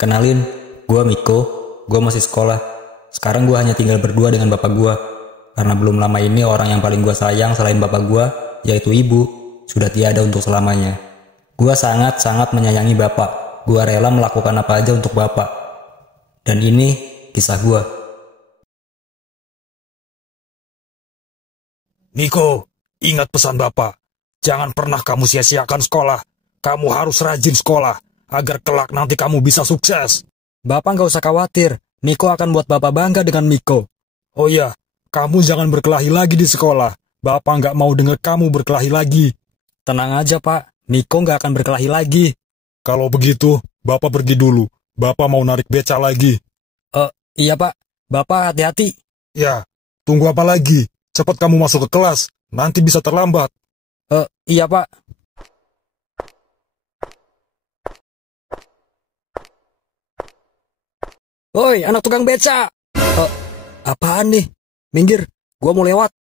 Kenalin, gua Miko, gua masih sekolah. Sekarang gua hanya tinggal berdua dengan bapak gua. Karena belum lama ini orang yang paling gua sayang selain bapak gua, yaitu ibu, sudah tiada untuk selamanya. Gua sangat-sangat menyayangi bapak. Gua rela melakukan apa aja untuk bapak. Dan ini kisah gua. Miko, ingat pesan bapak. Jangan pernah kamu sia-siakan sekolah. Kamu harus rajin sekolah, agar kelak nanti kamu bisa sukses. Bapak nggak usah khawatir, Miko akan buat Bapak bangga dengan Miko. Oh iya, kamu jangan berkelahi lagi di sekolah. Bapak nggak mau dengar kamu berkelahi lagi. Tenang aja Pak, Miko nggak akan berkelahi lagi. Kalau begitu, Bapak pergi dulu. Bapak mau narik beca lagi. Iya Pak, Bapak hati-hati. Ya, tunggu apa lagi? Cepat kamu masuk ke kelas, nanti bisa terlambat. Iya Pak. Woi, anak tukang beca. Apaan nih? Minggir, gua mau lewat.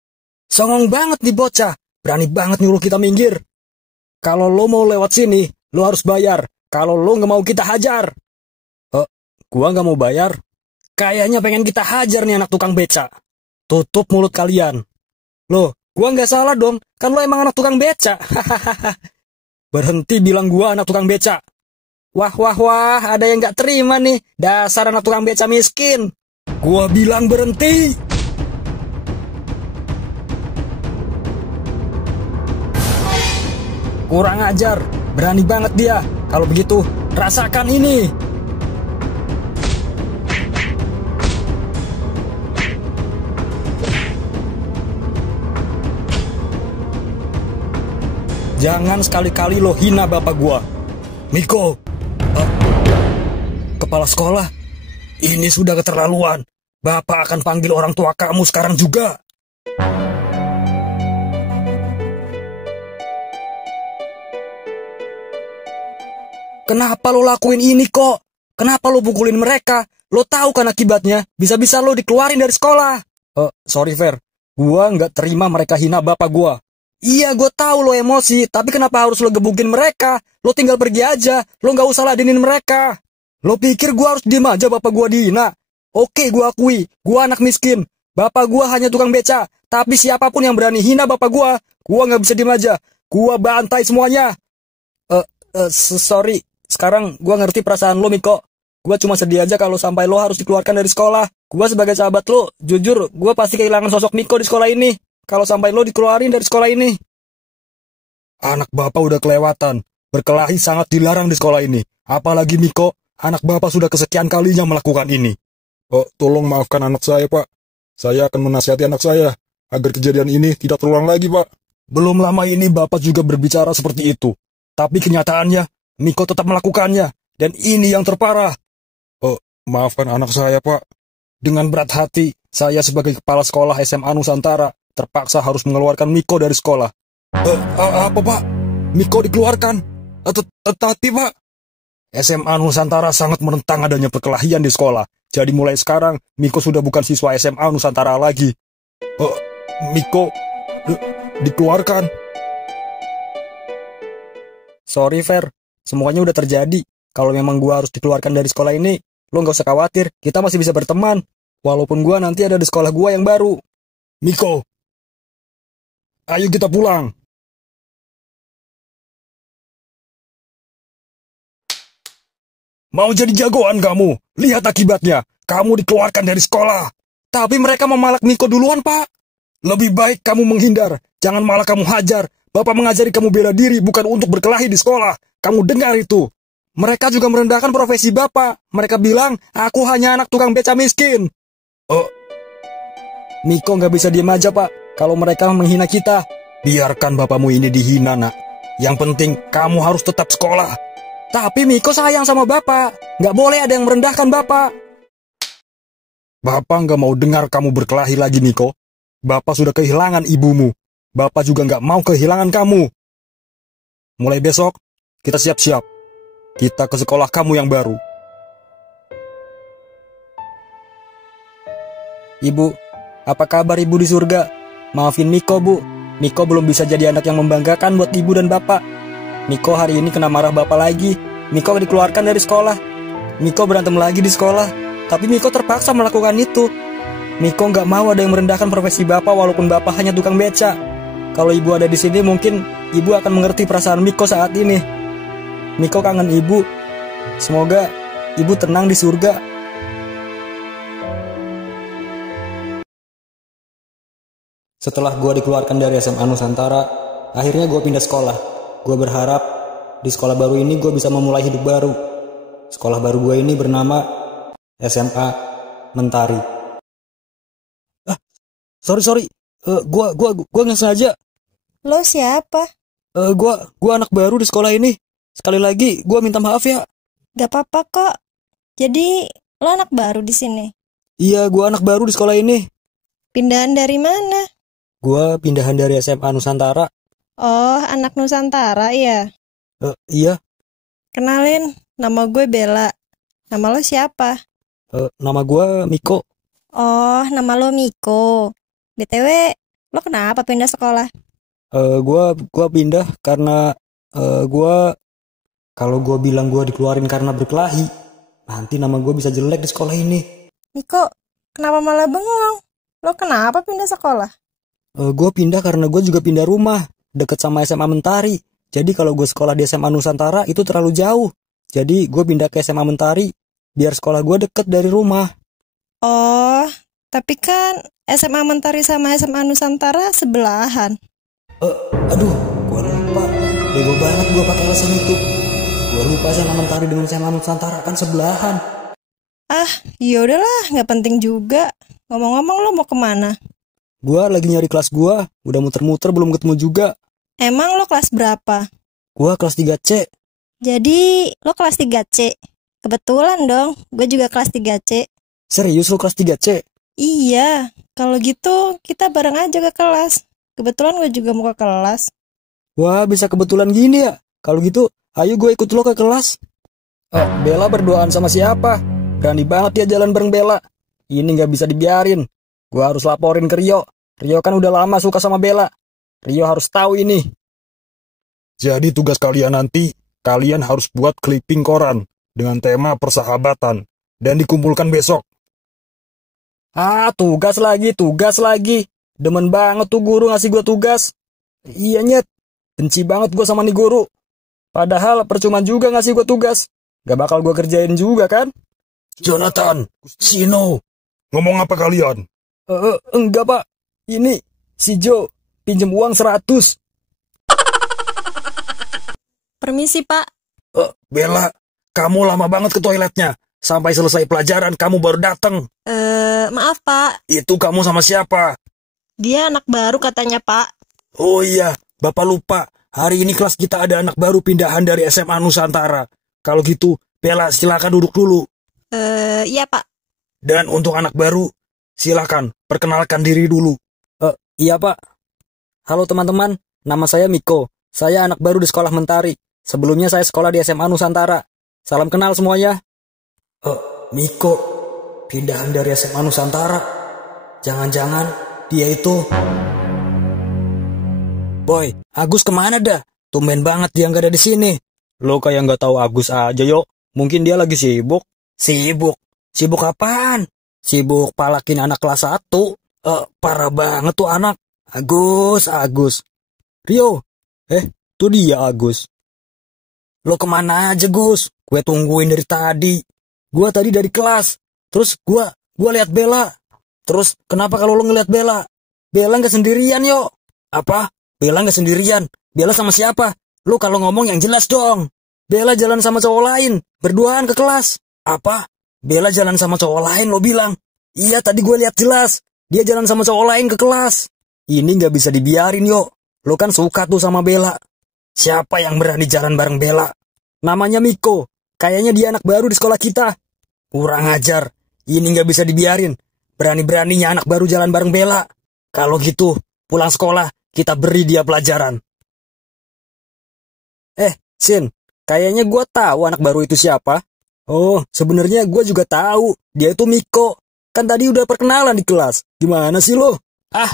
Songong banget nih bocah, berani banget nyuruh kita minggir. Kalau lo mau lewat sini, lo harus bayar. Kalau lo nggak mau kita hajar. Gua nggak mau bayar. Kayaknya pengen kita hajar nih anak tukang beca. Tutup mulut kalian. Loh, gua nggak salah dong, kan lo emang anak tukang beca. Berhenti bilang gua anak tukang beca. Wah, ada yang nggak terima nih. Dasar anak tukang beca miskin. Gua bilang berhenti. Kurang ajar, berani banget dia. Kalau begitu, rasakan ini. Jangan sekali-kali lo hina bapak gua. Miko, kepala sekolah, ini sudah keterlaluan. Bapak akan panggil orang tua kamu sekarang juga. Kenapa lo lakuin ini kok? Kenapa lo pukulin mereka? Lo tahu kan akibatnya? Bisa-bisa lo dikeluarin dari sekolah. Sorry Fer, gua nggak terima mereka hina bapak gua. Iya, gue tahu lo emosi, tapi kenapa harus lo gebukin mereka? Lo tinggal pergi aja, lo nggak usah ladenin mereka. Lo pikir gue harus diem aja bapak gue dihina? Oke, gue akui, gue anak miskin. Bapak gue hanya tukang beca, tapi siapapun yang berani hina bapak gue nggak bisa diem aja. Gue bantai semuanya. Sorry, sekarang gue ngerti perasaan lo, Miko. Gue cuma sedih aja kalau sampai lo harus dikeluarkan dari sekolah. Gue sebagai sahabat lo, jujur, gue pasti kehilangan sosok Miko di sekolah ini. Kalau sampai lo dikeluarin dari sekolah ini. Anak bapak udah kelewatan. Berkelahi sangat dilarang di sekolah ini. Apalagi Miko, anak bapak sudah kesekian kalinya melakukan ini. Tolong maafkan anak saya, Pak. Saya akan menasihati anak saya agar kejadian ini tidak terulang lagi, Pak. Belum lama ini bapak juga berbicara seperti itu. Tapi kenyataannya, Miko tetap melakukannya. Dan ini yang terparah. Maafkan anak saya, Pak. Dengan berat hati, saya sebagai kepala sekolah SMA Nusantara terpaksa harus mengeluarkan Miko dari sekolah. Apa, Pak? Miko dikeluarkan? Tetapi, Pak, SMA Nusantara sangat menentang adanya perkelahian di sekolah. Jadi mulai sekarang, Miko sudah bukan siswa SMA Nusantara lagi. Miko dikeluarkan? Sorry, Fer. Semuanya udah terjadi. Kalau memang gua harus dikeluarkan dari sekolah ini, lo nggak usah khawatir. Kita masih bisa berteman. Walaupun gua nanti ada di sekolah gua yang baru. Miko, ayo kita pulang. Mau jadi jagoan kamu? Lihat akibatnya. Kamu dikeluarkan dari sekolah. Tapi mereka memalak Miko duluan, Pak. Lebih baik kamu menghindar. Jangan malah kamu hajar. Bapak mengajari kamu bela diri bukan untuk berkelahi di sekolah. Kamu dengar itu. Mereka juga merendahkan profesi Bapak. Mereka bilang, aku hanya anak tukang beca miskin. Miko nggak bisa diem aja, Pak. Kalau mereka menghina kita, biarkan bapakmu ini dihina, nak. Yang penting, kamu harus tetap sekolah. Tapi Miko sayang sama Bapak. Nggak boleh ada yang merendahkan Bapak. Bapak nggak mau dengar kamu berkelahi lagi, Miko. Bapak sudah kehilangan ibumu. Bapak juga nggak mau kehilangan kamu. Mulai besok, kita siap-siap. Kita ke sekolah kamu yang baru. Ibu, apa kabar Ibu di surga? Maafin Miko, Bu. Miko belum bisa jadi anak yang membanggakan buat Ibu dan Bapak. Miko hari ini kena marah Bapak lagi. Miko dikeluarkan dari sekolah. Miko berantem lagi di sekolah. Tapi Miko terpaksa melakukan itu. Miko nggak mau ada yang merendahkan profesi bapak walaupun bapak hanya tukang beca. Kalau ibu ada di sini mungkin ibu akan mengerti perasaan Miko saat ini. Miko kangen ibu. Semoga ibu tenang di surga. Setelah gue dikeluarkan dari SMA Nusantara, akhirnya gue pindah sekolah. Gue berharap di sekolah baru ini gue bisa memulai hidup baru. Sekolah baru gue ini bernama SMA Mentari. Sorry. Gua nggak sengaja. Lo siapa? Gua anak baru di sekolah ini. Sekali lagi, gua minta maaf ya. Gak apa-apa kok. Jadi lo anak baru di sini. Iya, gua anak baru di sekolah ini. Pindahan dari mana? Gua pindahan dari SMA Nusantara. Oh, anak Nusantara ya. Iya. Kenalin, nama gue Bella. Nama lo siapa? Nama gua Miko. Oh, nama lo Miko. BTW, lo kenapa pindah sekolah? Gua pindah karena kalau gua bilang gua dikeluarin karena berkelahi, nanti nama gua bisa jelek di sekolah ini. Miko, kenapa malah bengong? Lo kenapa pindah sekolah? Gua pindah karena gua juga pindah rumah, deket sama SMA Mentari. Jadi kalau gua sekolah di SMA Nusantara itu terlalu jauh. Jadi gua pindah ke SMA Mentari biar sekolah gua deket dari rumah. Oh, tapi kan SMA Mentari sama SMA Nusantara sebelahan. Aduh, gua lupa. Bego banget gua pakai alasan itu. Gua lupa SMA Mentari dengan SMA Nusantara kan sebelahan. Ah, yaudahlah, nggak penting juga. Ngomong-ngomong lo mau kemana? Gua lagi nyari kelas gua, udah muter-muter belum ketemu juga. Emang lo kelas berapa? Gua kelas 3C. Jadi lo kelas 3C. Kebetulan dong, gue juga kelas 3C. Serius lu kelas 3C? Iya, kalau gitu kita bareng aja ke kelas. Kebetulan gue juga mau ke kelas. Wah, bisa kebetulan gini ya? Kalau gitu, ayo gue ikut lo ke kelas. Bella berduaan sama siapa? Berani banget dia jalan bareng Bella. Ini gak bisa dibiarin. Gue harus laporin ke Rio. Rio kan udah lama suka sama Bella. Rio harus tahu ini. Jadi tugas kalian nanti, kalian harus buat clipping koran dengan tema persahabatan dan dikumpulkan besok. Tugas lagi. Demen banget tuh guru ngasih gue tugas. Iya nyet, benci banget gue sama nih guru. Padahal percuma juga ngasih gue tugas. Gak bakal gue kerjain juga kan? Jonathan, Sino, ngomong apa kalian? Enggak pak. Ini, si Joe, pinjem uang 100. Permisi pak. Bella, kamu lama banget ke toiletnya. Sampai selesai pelajaran kamu baru datang. Maaf pak. Itu kamu sama siapa? Dia anak baru katanya pak. Oh iya, Bapak lupa. Hari ini kelas kita ada anak baru pindahan dari SMA Nusantara. Kalau gitu, Bella silakan duduk dulu. Iya pak. Dan untuk anak baru, silakan perkenalkan diri dulu. Iya pak. Halo teman-teman, nama saya Miko. Saya anak baru di sekolah Mentari. Sebelumnya saya sekolah di SMA Nusantara. Salam kenal semuanya. Miko, pindahan dari SMA Nusantara. Jangan-jangan dia itu... Boy, Agus kemana dah? Tumben banget dia nggak ada di sini. Lo kayak nggak tahu Agus aja yo. Mungkin dia lagi sibuk. Sibuk? Sibuk apaan? Sibuk palakin anak kelas 1. Parah banget tuh anak. Agus. Rio, tuh dia Agus. Lo kemana aja Gus? Gue tungguin dari tadi. Gue tadi dari kelas. Terus gue lihat Bella. Terus kenapa kalau lo ngeliat Bella? Bella nggak sendirian yo. Apa? Bella nggak sendirian. Bella sama siapa? Lo kalau ngomong yang jelas dong. Bella jalan sama cowok lain. Berduaan ke kelas. Apa? Bella jalan sama cowok lain lo bilang? Iya tadi gue lihat jelas. Dia jalan sama cowok lain ke kelas. Ini nggak bisa dibiarin yo. Lo kan suka tuh sama Bella. Siapa yang berani jalan bareng Bella? Namanya Miko. Kayaknya dia anak baru di sekolah kita. Kurang ajar. Ini nggak bisa dibiarin. Berani-beraninya anak baru jalan bareng Bella. Kalau gitu, pulang sekolah, kita beri dia pelajaran. Sin, kayaknya gue tahu anak baru itu siapa. Oh, sebenarnya gue juga tahu. Dia itu Miko. Kan tadi udah perkenalan di kelas. Gimana sih lo?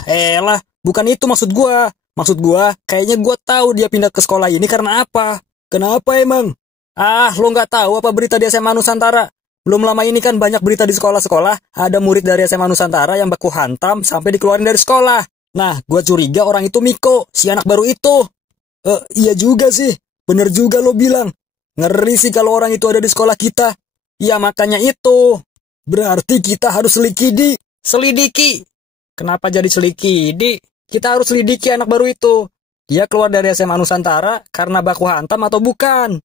Elah, bukan itu maksud gue. Maksud gue, kayaknya gue tahu dia pindah ke sekolah ini karena apa. Kenapa emang? Ah, lo nggak tahu apa berita di SMA Nusantara? Belum lama ini kan banyak berita di sekolah-sekolah, ada murid dari SMA Nusantara yang baku hantam sampai dikeluarin dari sekolah. Nah, gue curiga orang itu Miko, si anak baru itu. Iya juga sih, bener juga lo bilang. Ngeri sih kalau orang itu ada di sekolah kita. Ya makanya itu. Berarti kita harus selidiki. Selidiki? Kenapa jadi selidiki? Kita harus selidiki anak baru itu. Dia keluar dari SMA Nusantara karena baku hantam atau bukan?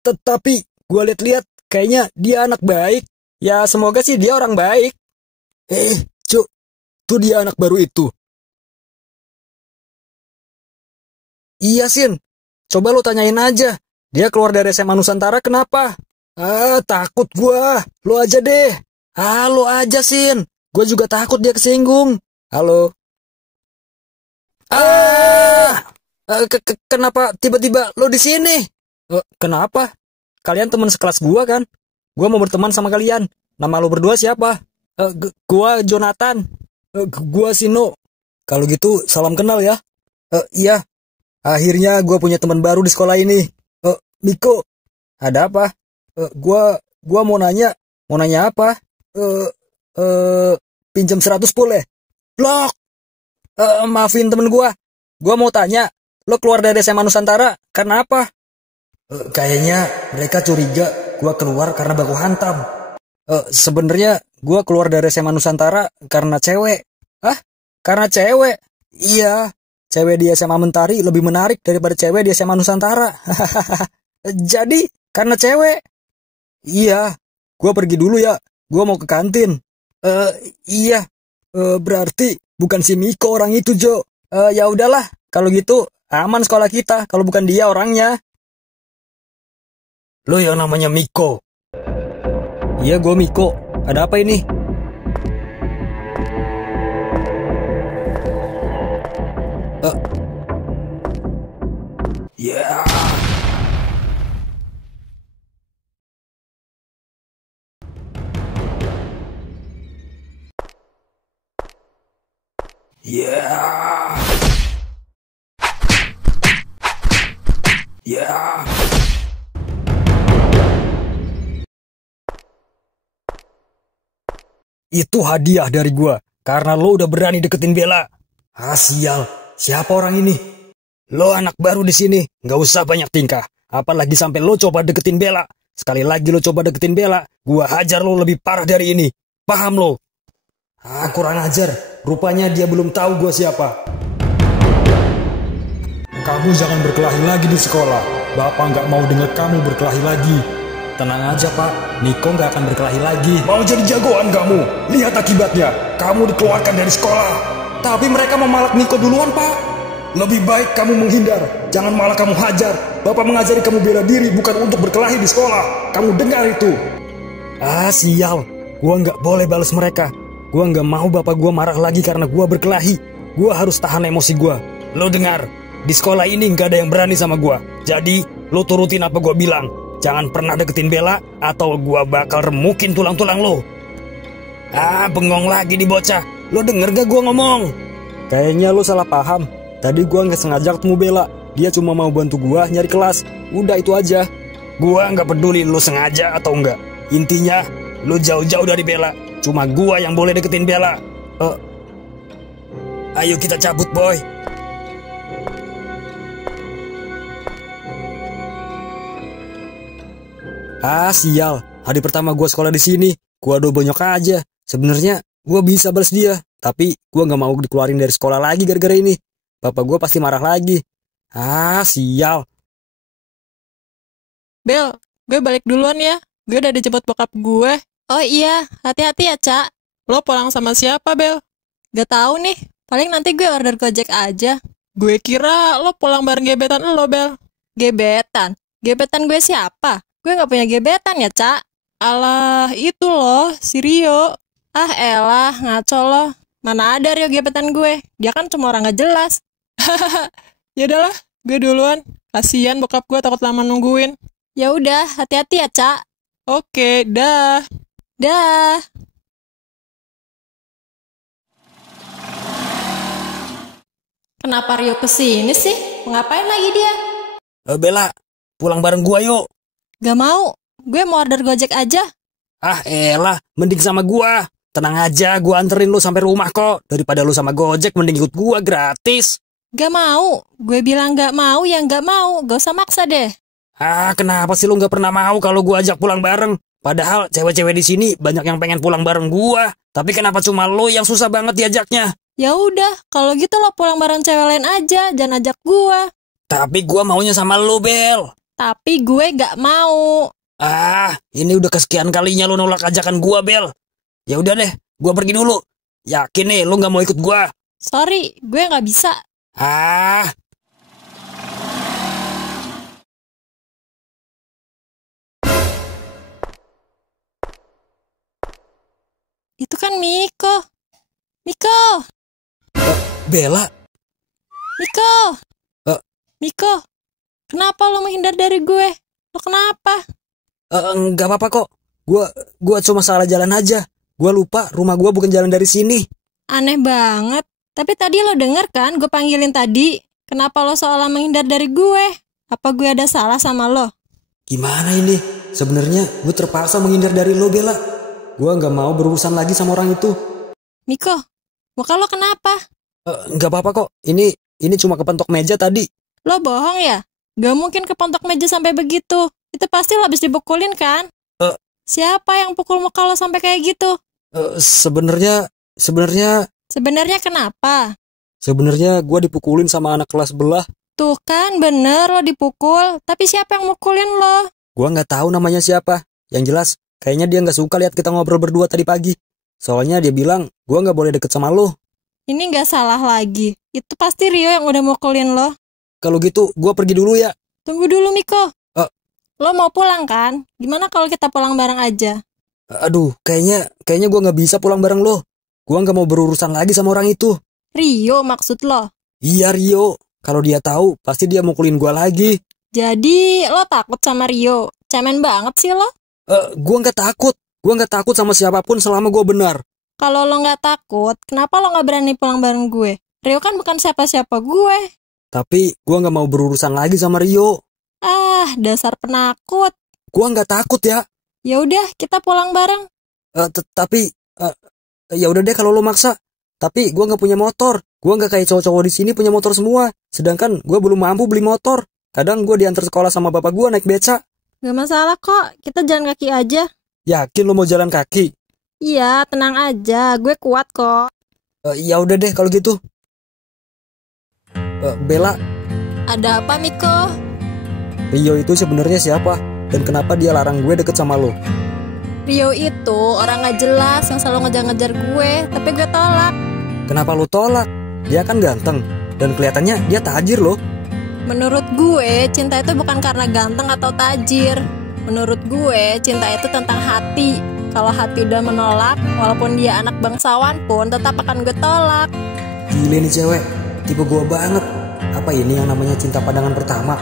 Tetapi gue lihat-lihat kayaknya dia anak baik. Ya semoga sih dia orang baik. Cuk, tuh dia anak baru itu. Iya, Sin. Coba lo tanyain aja. Dia keluar dari SMA Nusantara kenapa? Takut gua. Lo aja deh. Lo aja, Sin. Gua juga takut dia kesinggung. Halo. Kenapa tiba-tiba lo di sini? Kenapa? Kalian teman sekelas gua kan? Gua mau berteman sama kalian. Nama lo berdua siapa? Gua Jonathan. Gua Sino. Kalau gitu salam kenal ya. Iya. Akhirnya gue punya teman baru di sekolah ini. Miko, ada apa? Gua mau nanya apa? Pinjam 100 boleh? Blok. Maafin temen gue. Gue mau tanya, lo keluar dari SMA Nusantara karena apa? Kayaknya mereka curiga gue keluar karena baku hantam. Sebenarnya gue keluar dari SMA Nusantara karena cewek. Karena cewek? Iya. Cewek di SMA Mentari lebih menarik daripada cewek di SMA Nusantara. Jadi, karena cewek? Iya, gue pergi dulu ya. Gue mau ke kantin. Iya. Berarti bukan si Miko orang itu, Jo. Ya udahlah, kalau gitu aman sekolah kita. Kalau bukan dia orangnya. Lo yang namanya Miko? Iya, gue Miko. Ada apa ini? Yeah. Yeah. Yeah. Itu hadiah dari gua karena lo udah berani deketin Bella. Sial. Siapa orang ini? Lo anak baru di sini, nggak usah banyak tingkah. Apalagi sampai lo coba deketin Bella. Sekali lagi lo coba deketin Bella, gua hajar lo lebih parah dari ini. Paham lo? Kurang ajar. Rupanya dia belum tahu gua siapa. Kamu jangan berkelahi lagi di sekolah. Bapak nggak mau dengar kamu berkelahi lagi. Tenang aja, Pak. Niko nggak akan berkelahi lagi. Mau jadi jagoan kamu? Lihat akibatnya. Kamu dikeluarkan dari sekolah. Tapi mereka memalak Niko duluan, Pak. Lebih baik kamu menghindar. Jangan malah kamu hajar. Bapak mengajari kamu bela diri bukan untuk berkelahi di sekolah. Kamu dengar itu? Sial. Gua nggak boleh balas mereka. Gua nggak mau bapak gua marah lagi karena gua berkelahi. Gua harus tahan emosi gua. Lo dengar? Di sekolah ini nggak ada yang berani sama gua. Jadi, lo turutin apa gua bilang. Jangan pernah deketin Bella atau gua bakal remukin tulang-tulang lo. Bengong lagi di bocah. Lo denger gak gua ngomong? Kayaknya lo salah paham. Tadi gua nggak sengaja ketemu Bella. Dia cuma mau bantu gua nyari kelas. Udah itu aja. Gua nggak peduli lo sengaja atau enggak. Intinya, lo jauh-jauh dari Bella. Cuma gua yang boleh deketin Bella. Ayo kita cabut, boy. Sial. Hari pertama gua sekolah di sini, gua udah bonyok aja. Sebenarnya gua bisa balas dia, tapi gua nggak mau dikeluarin dari sekolah lagi gara-gara ini. Bapak gua pasti marah lagi. Sial. Bel, gue balik duluan ya. Gue udah dijemput bokap gue. Oh iya, hati-hati ya, Cak. Lo pulang sama siapa, Bel? Gak tahu nih, paling nanti gue order Gojek aja. Gue kira lo pulang bareng gebetan lo, Bel. Gebetan? Gebetan gue siapa? Gue gak punya gebetan ya, Cak. Alah, itu loh, si Rio. Elah, ngaco lo. Mana ada Rio gebetan gue? Dia kan cuma orang gak jelas. Yaudahlah, gue duluan. Kasian bokap gue takut lama nungguin. Ya udah, hati-hati ya, Cak. Oke, dah. Dah. Kenapa Rio kesini sih? Ngapain lagi dia? Bella, pulang bareng gua yuk. Gak mau, gue mau order Gojek aja. Ah elah, mending sama gua. Tenang aja, gua anterin lu sampai rumah kok. Daripada lu sama Gojek, mending ikut gua gratis. Gak mau, gue bilang gak mau ya gak mau, gak usah maksa deh. Ah, kenapa sih lu nggak pernah mau kalau gua ajak pulang bareng? Padahal cewek-cewek di sini banyak yang pengen pulang bareng gua. Tapi kenapa cuma lu yang susah banget diajaknya? Ya udah, kalau gitu lo pulang bareng cewek lain aja, jangan ajak gue. Tapi gua maunya sama lu, Bel. Tapi gue gak mau. Ah, ini udah kesekian kalinya lu nolak ajakan gua, Bel. Ya udah deh, gua pergi dulu. Yakin nih lu nggak mau ikut gua? Sorry, gue gak bisa. Ah, Itu kan Miko. Miko, Bella. Miko. Eh. Miko, kenapa lo menghindar dari gue? Lo kenapa? Nggak apa-apa kok. Gua cuma salah jalan aja. Gua lupa rumah gua bukan jalan dari sini. Aneh banget. Tapi tadi lo denger kan gue panggilin tadi? Kenapa lo seolah menghindar dari gue? Apa gue ada salah sama lo? Gimana ini? Sebenarnya gue terpaksa menghindar dari lo, Bella. Gua nggak mau berurusan lagi sama orang itu. Miko, muka lo kenapa? Nggak apa-apa kok. Ini cuma kepentok meja tadi. Lo bohong ya? Gak mungkin kepentok meja sampai begitu. Itu pasti lo habis dipukulin kan? Siapa yang pukul muka lo sampai kayak gitu? Sebenarnya Sebenarnya kenapa? gua dipukulin sama anak kelas sebelah. Tuh kan bener lo dipukul. Tapi siapa yang mukulin lo? Gua nggak tahu namanya siapa. Yang jelas, kayaknya dia nggak suka lihat kita ngobrol berdua tadi pagi. Soalnya dia bilang gua nggak boleh deket sama lo. Ini gak salah lagi. Itu pasti Rio yang udah mukulin lo. Kalau gitu, gua pergi dulu ya. Tunggu dulu Miko. Lo mau pulang kan? Gimana kalau kita pulang bareng aja? Aduh, kayaknya gua nggak bisa pulang bareng lo. Gua nggak mau berurusan lagi sama orang itu. Rio maksud lo? Iya, Rio. Kalau dia tahu, pasti dia mukulin gua lagi. Jadi lo takut sama Rio? Cemen banget sih lo. Gua nggak takut. Gua nggak takut sama siapapun selama gua benar. Kalau lo gak takut, kenapa lo gak berani pulang bareng gue? Rio kan bukan siapa-siapa gue. Tapi gua nggak mau berurusan lagi sama Rio. Ah, dasar penakut. Gua nggak takut ya. Ya udah, kita pulang bareng. Tapi ya udah deh kalau lo maksa. Tapi gua nggak punya motor. Gua nggak kayak cowok-cowok di sini punya motor semua. Sedangkan gua belum mampu beli motor. Kadang gua diantar sekolah sama bapak gua naik beca. Gak masalah kok, kita jalan kaki aja. Yakin lo mau jalan kaki? Iya, tenang aja, gue kuat kok. Ya udah deh kalau gitu. Bella, Ada apa Miko? Rio itu sebenarnya siapa? Dan kenapa dia larang gue deket sama lo? Rio itu orang gak jelas yang selalu ngejar-ngejar gue, tapi gue tolak. Kenapa lo tolak? Dia kan ganteng. Dan kelihatannya dia tajir loh. Menurut gue, cinta itu bukan karena ganteng atau tajir. Menurut gue, cinta itu tentang hati. Kalau hati udah menolak, walaupun dia anak bangsawan pun tetap akan gue tolak. Gile nih cewek, tipe gue banget. Apa ini yang namanya cinta pandangan pertama?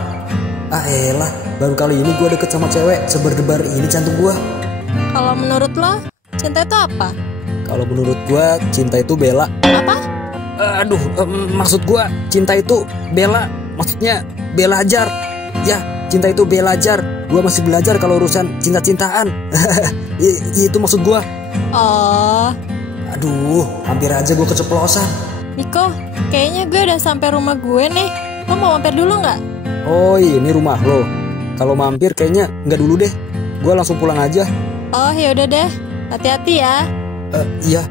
Ah elah, baru kali ini gue deket sama cewek seberdebar ini jantung gue. Kalau menurut lo, cinta itu apa? Kalau menurut gue, cinta itu Bella. Apa? Maksud gue, cinta itu Bella. Maksudnya belajar. Ya, cinta itu belajar. Gue masih belajar kalau urusan cinta-cintaan. Itu maksud gue. Oh, Aduh, hampir aja gue keceplosan. Miko, kayaknya gue udah sampai rumah gue nih. Lo mau mampir dulu nggak? Oh, ini rumah lo. Kalau mampir kayaknya nggak dulu deh. Gue langsung pulang aja. Oh, ya udah deh. Hati-hati ya. Iya.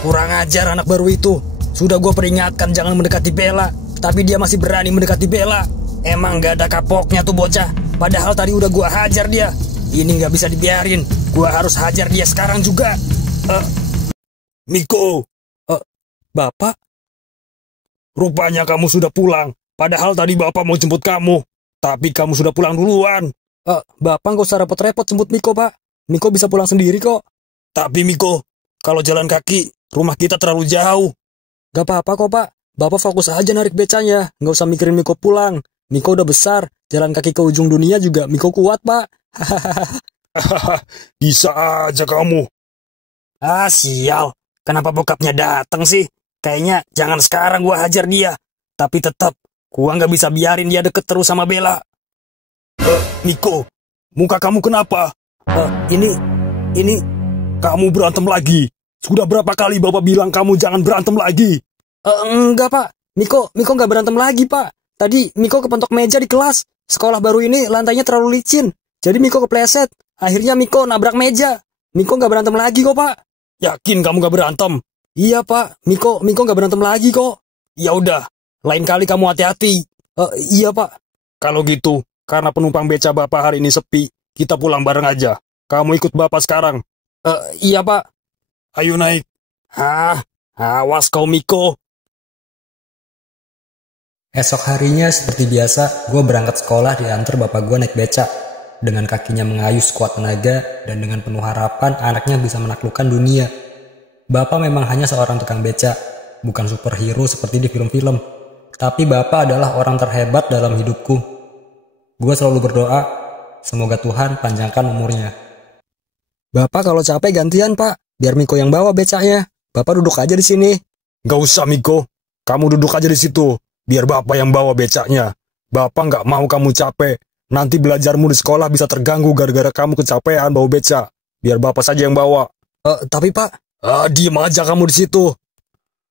Kurang ajar anak baru itu. Sudah gue peringatkan jangan mendekati Bella, tapi dia masih berani mendekati Bella. Emang gak ada kapoknya tuh bocah. Padahal tadi udah gue hajar dia. Ini gak bisa dibiarin. Gue harus hajar dia sekarang juga. Miko, Bapak? rupanya kamu sudah pulang. Padahal tadi bapak mau jemput kamu. Tapi kamu sudah pulang duluan. Bapak gak usah repot-repot jemput Miko, Pak. Miko bisa pulang sendiri kok. Tapi Miko, kalau jalan kaki, rumah kita terlalu jauh. Gak apa-apa kok, Pak. Bapak fokus aja narik becanya. Gak usah mikirin Miko pulang. Miko udah besar. Jalan kaki ke ujung dunia juga Miko kuat, Pak. Bisa aja kamu. Ah, sial. Kenapa bokapnya datang sih? Kayaknya jangan sekarang gua hajar dia. Tapi tetap, gua nggak bisa biarin dia deket terus sama Bella. Niko, muka kamu kenapa? Ini, Kamu berantem lagi. Sudah berapa kali Bapak bilang kamu jangan berantem lagi? enggak Pak. Miko nggak berantem lagi Pak. Tadi Miko kepentok meja di kelas. Sekolah baru ini lantainya terlalu licin. Jadi Miko kepleset. Akhirnya Miko nabrak meja. Miko nggak berantem lagi kok Pak. Yakin kamu gak berantem? Iya Pak. Miko nggak berantem lagi kok. Ya udah, lain kali kamu hati-hati. Iya Pak. Kalau gitu, karena penumpang beca Bapak hari ini sepi, kita pulang bareng aja. Kamu ikut Bapak sekarang. Iya Pak. Ayo naik. Awas kau Miko. Esok harinya seperti biasa, gue berangkat sekolah diantar bapak gue naik beca. Dengan kakinya mengayuh sekuat tenaga dan dengan penuh harapan anaknya bisa menaklukkan dunia. Bapak memang hanya seorang tukang beca, bukan superhero seperti di film-film. Tapi bapak adalah orang terhebat dalam hidupku. Gue selalu berdoa, semoga Tuhan panjangkan umurnya. Bapak kalau capek gantian Pak. Biar Miko yang bawa becanya. Bapak duduk aja di sini. Gak usah Miko, kamu duduk aja di situ. Biar Bapak yang bawa becaknya. Bapak gak mau kamu capek. Nanti belajarmu di sekolah bisa terganggu gara-gara kamu kecapean bawa beca. Biar Bapak saja yang bawa. Tapi Pak. Diem aja kamu di situ.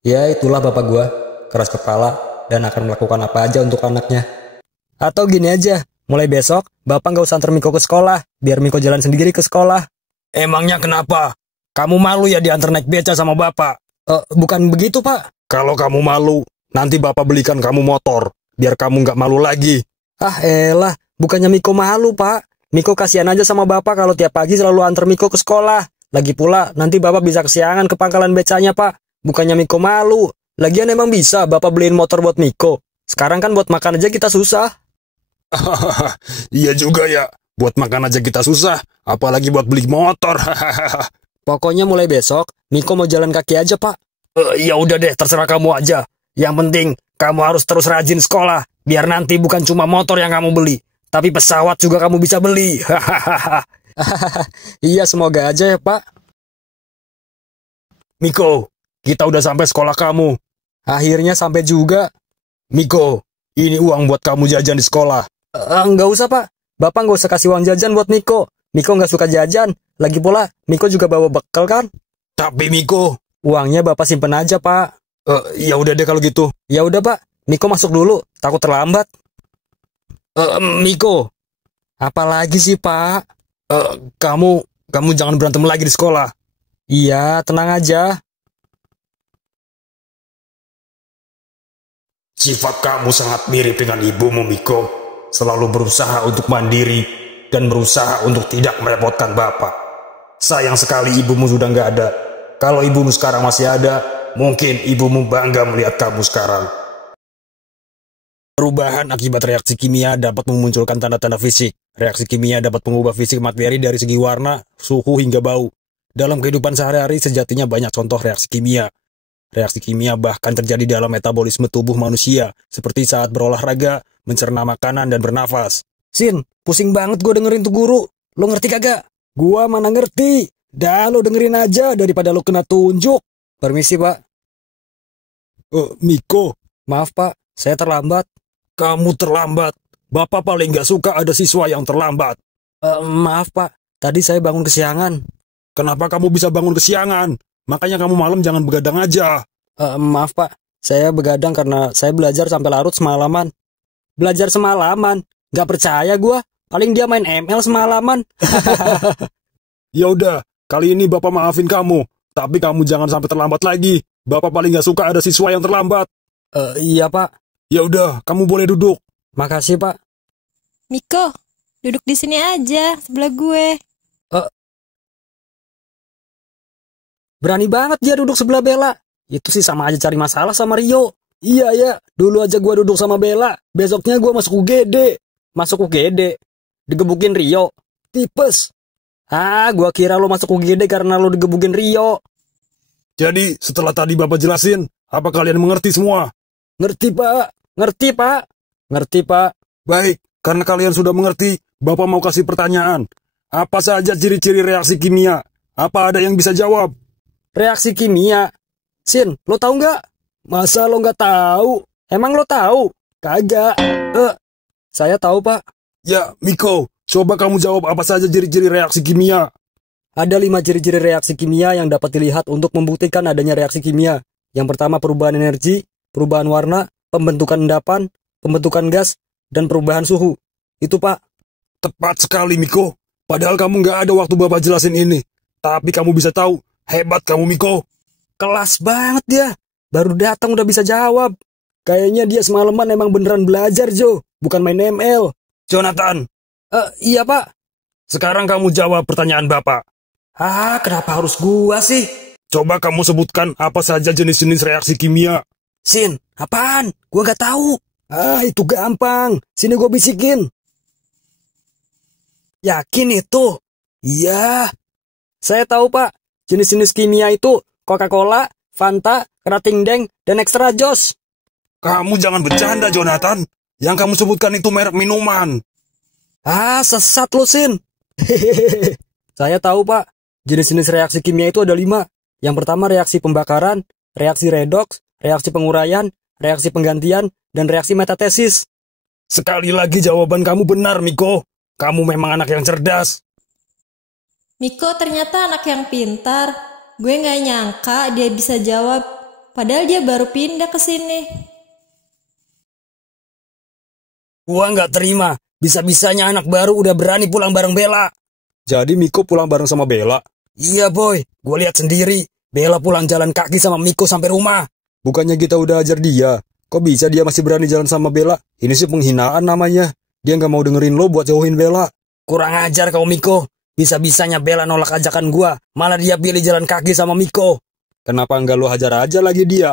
Ya itulah bapak gue, keras kepala dan akan melakukan apa aja untuk anaknya. Atau gini aja, mulai besok Bapak gak usah antar Miko ke sekolah. Biar Miko jalan sendiri ke sekolah. Emangnya kenapa? Kamu malu ya diantar naik beca sama Bapak? Bukan begitu Pak. Kalau kamu malu, nanti Bapak belikan kamu motor. Biar kamu gak malu lagi. Elah, bukannya Miko malu Pak. Miko kasihan aja sama Bapak kalau tiap pagi selalu antar Miko ke sekolah. Lagi pula, nanti Bapak bisa kesiangan ke pangkalan becanya Pak. Bukannya Miko malu. Lagian emang bisa Bapak beliin motor buat Miko. Sekarang kan buat makan aja kita susah. Iya juga ya. Buat makan aja kita susah. Apalagi buat beli motor. Pokoknya mulai besok, Miko mau jalan kaki aja Pak. Ya udah deh, terserah kamu aja. Yang penting, kamu harus terus rajin sekolah. Biar nanti bukan cuma motor yang kamu beli, tapi pesawat juga kamu bisa beli. Iya, semoga aja ya Pak. Miko, kita udah sampai sekolah kamu. Akhirnya sampai juga. Miko, ini uang buat kamu jajan di sekolah. Nggak usah Pak. Bapak nggak usah kasih uang jajan buat Miko. Miko nggak suka jajan. Lagi pula, Miko juga bawa bekal kan? Tapi Miko, uangnya Bapak simpen aja Pak. Ya udah deh kalau gitu. Ya udah Pak, Miko masuk dulu. Takut terlambat. Miko, apalagi sih Pak? Kamu jangan berantem lagi di sekolah. Iya, tenang aja. Sifat kamu sangat mirip dengan ibumu, Miko. Selalu berusaha untuk mandiri dan berusaha untuk tidak merepotkan Bapak. Sayang sekali ibumu sudah nggak ada. Kalau ibumu sekarang masih ada, mungkin ibumu bangga melihat kamu sekarang. Perubahan akibat reaksi kimia dapat memunculkan tanda-tanda fisik. Reaksi kimia dapat mengubah fisik materi dari segi warna, suhu, hingga bau. Dalam kehidupan sehari-hari sejatinya banyak contoh reaksi kimia. Reaksi kimia bahkan terjadi dalam metabolisme tubuh manusia, seperti saat berolahraga, mencerna makanan, dan bernafas. Sin, pusing banget gue dengerin tuh guru. Lo ngerti kagak? Gua mana ngerti. Dah lo dengerin aja daripada lo kena tunjuk. Permisi Pak. Miko. Maaf Pak, saya terlambat. Kamu terlambat. Bapak paling gak suka ada siswa yang terlambat. Maaf Pak, tadi saya bangun kesiangan. Kenapa kamu bisa bangun kesiangan? Makanya kamu malam jangan begadang aja. Maaf Pak, saya begadang karena saya belajar sampai larut semalaman. Belajar semalaman? Gak percaya gua. Paling dia main ML semalaman. Ya udah, kali ini Bapak maafin kamu. Tapi kamu jangan sampai terlambat lagi. Bapak paling gak suka ada siswa yang terlambat. Iya Pak. Ya udah, kamu boleh duduk. Makasih Pak. Miko, duduk di sini aja sebelah gue. Berani banget dia duduk sebelah Bella. Itu sih sama aja cari masalah sama Rio. Iya ya, dulu aja gua duduk sama Bella. Besoknya gua masuk UGD. Masuk UGD. Digebukin Rio. Tipes. Gua kira lo masuk UGD karena lo digebukin Rio. Jadi, setelah tadi Bapak jelasin, apa kalian mengerti semua? Ngerti Pak. Ngerti Pak. Ngerti Pak. Baik, karena kalian sudah mengerti, Bapak mau kasih pertanyaan. Apa saja ciri-ciri reaksi kimia? Apa ada yang bisa jawab? Reaksi kimia. Sin, lo tahu nggak? Masa lo nggak tahu? Emang lo tahu? Kagak. Saya tahu Pak. Ya, Miko, coba kamu jawab apa saja ciri-ciri reaksi kimia. Ada 5 ciri-ciri reaksi kimia yang dapat dilihat untuk membuktikan adanya reaksi kimia. Yang pertama perubahan energi, perubahan warna, pembentukan endapan, pembentukan gas, dan perubahan suhu. Itu Pak. Tepat sekali, Miko. Padahal kamu nggak ada waktu Bapak jelasin ini. Tapi kamu bisa tahu. Hebat kamu, Miko. Kelas banget dia. Baru datang udah bisa jawab. Kayaknya dia semalaman emang beneran belajar, Jo. Bukan main ML. Jonathan, Iya Pak. sekarang kamu jawab pertanyaan Bapak. Kenapa harus gua sih? Coba kamu sebutkan apa saja jenis-jenis reaksi kimia. Sin, apaan? Gua gak tahu. Itu gampang. Sini gua bisikin. Yakin itu? Iya. Saya tahu Pak. Jenis-jenis kimia itu Coca-Cola, Fanta, Kerating Deng, dan Extra Joss. Kamu jangan bercanda, Jonathan. Yang kamu sebutkan itu merek minuman. Sesat lo, Sin. Saya tahu Pak. Jenis-jenis reaksi kimia itu ada 5. Yang pertama reaksi pembakaran, reaksi redoks, reaksi penguraian, reaksi penggantian, dan reaksi metatesis. Sekali lagi jawaban kamu benar, Miko. Kamu memang anak yang cerdas. Miko ternyata anak yang pintar. Gue gak nyangka dia bisa jawab. Padahal dia baru pindah ke sini. Gua nggak terima. Bisa-bisanya anak baru udah berani pulang bareng Bella. Jadi Miko pulang bareng sama Bella? Iya boy, gue lihat sendiri. Bella pulang jalan kaki sama Miko sampai rumah. Bukannya kita udah ajar dia? Kok bisa dia masih berani jalan sama Bella? Ini sih penghinaan namanya. Dia nggak mau dengerin lo buat jauhin Bella. Kurang ajar kau Miko. Bisa-bisanya Bella nolak ajakan gua. Malah dia pilih jalan kaki sama Miko. Kenapa nggak lo hajar aja lagi dia?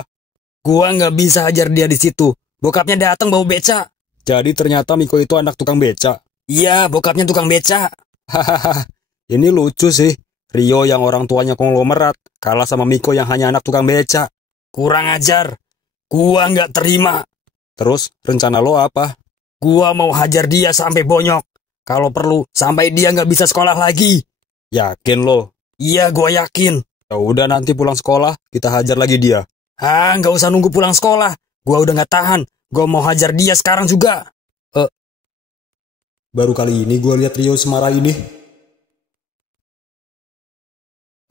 Gua nggak bisa hajar dia di situ. Bokapnya datang bawa beca. Jadi ternyata Miko itu anak tukang beca. Iya, bokapnya tukang beca. Hahaha, ini lucu sih. Rio yang orang tuanya konglomerat kalah sama Miko yang hanya anak tukang beca. Kurang ajar. Gua nggak terima. Terus rencana lo apa? Gua mau hajar dia sampai bonyok. Kalau perlu sampai dia nggak bisa sekolah lagi. Yakin lo? Iya, gua yakin. Ya udah nanti pulang sekolah kita hajar lagi dia. Nggak usah nunggu pulang sekolah. Gua udah nggak tahan. Gua mau hajar dia sekarang juga. Baru kali ini gue lihat Rio semarah ini.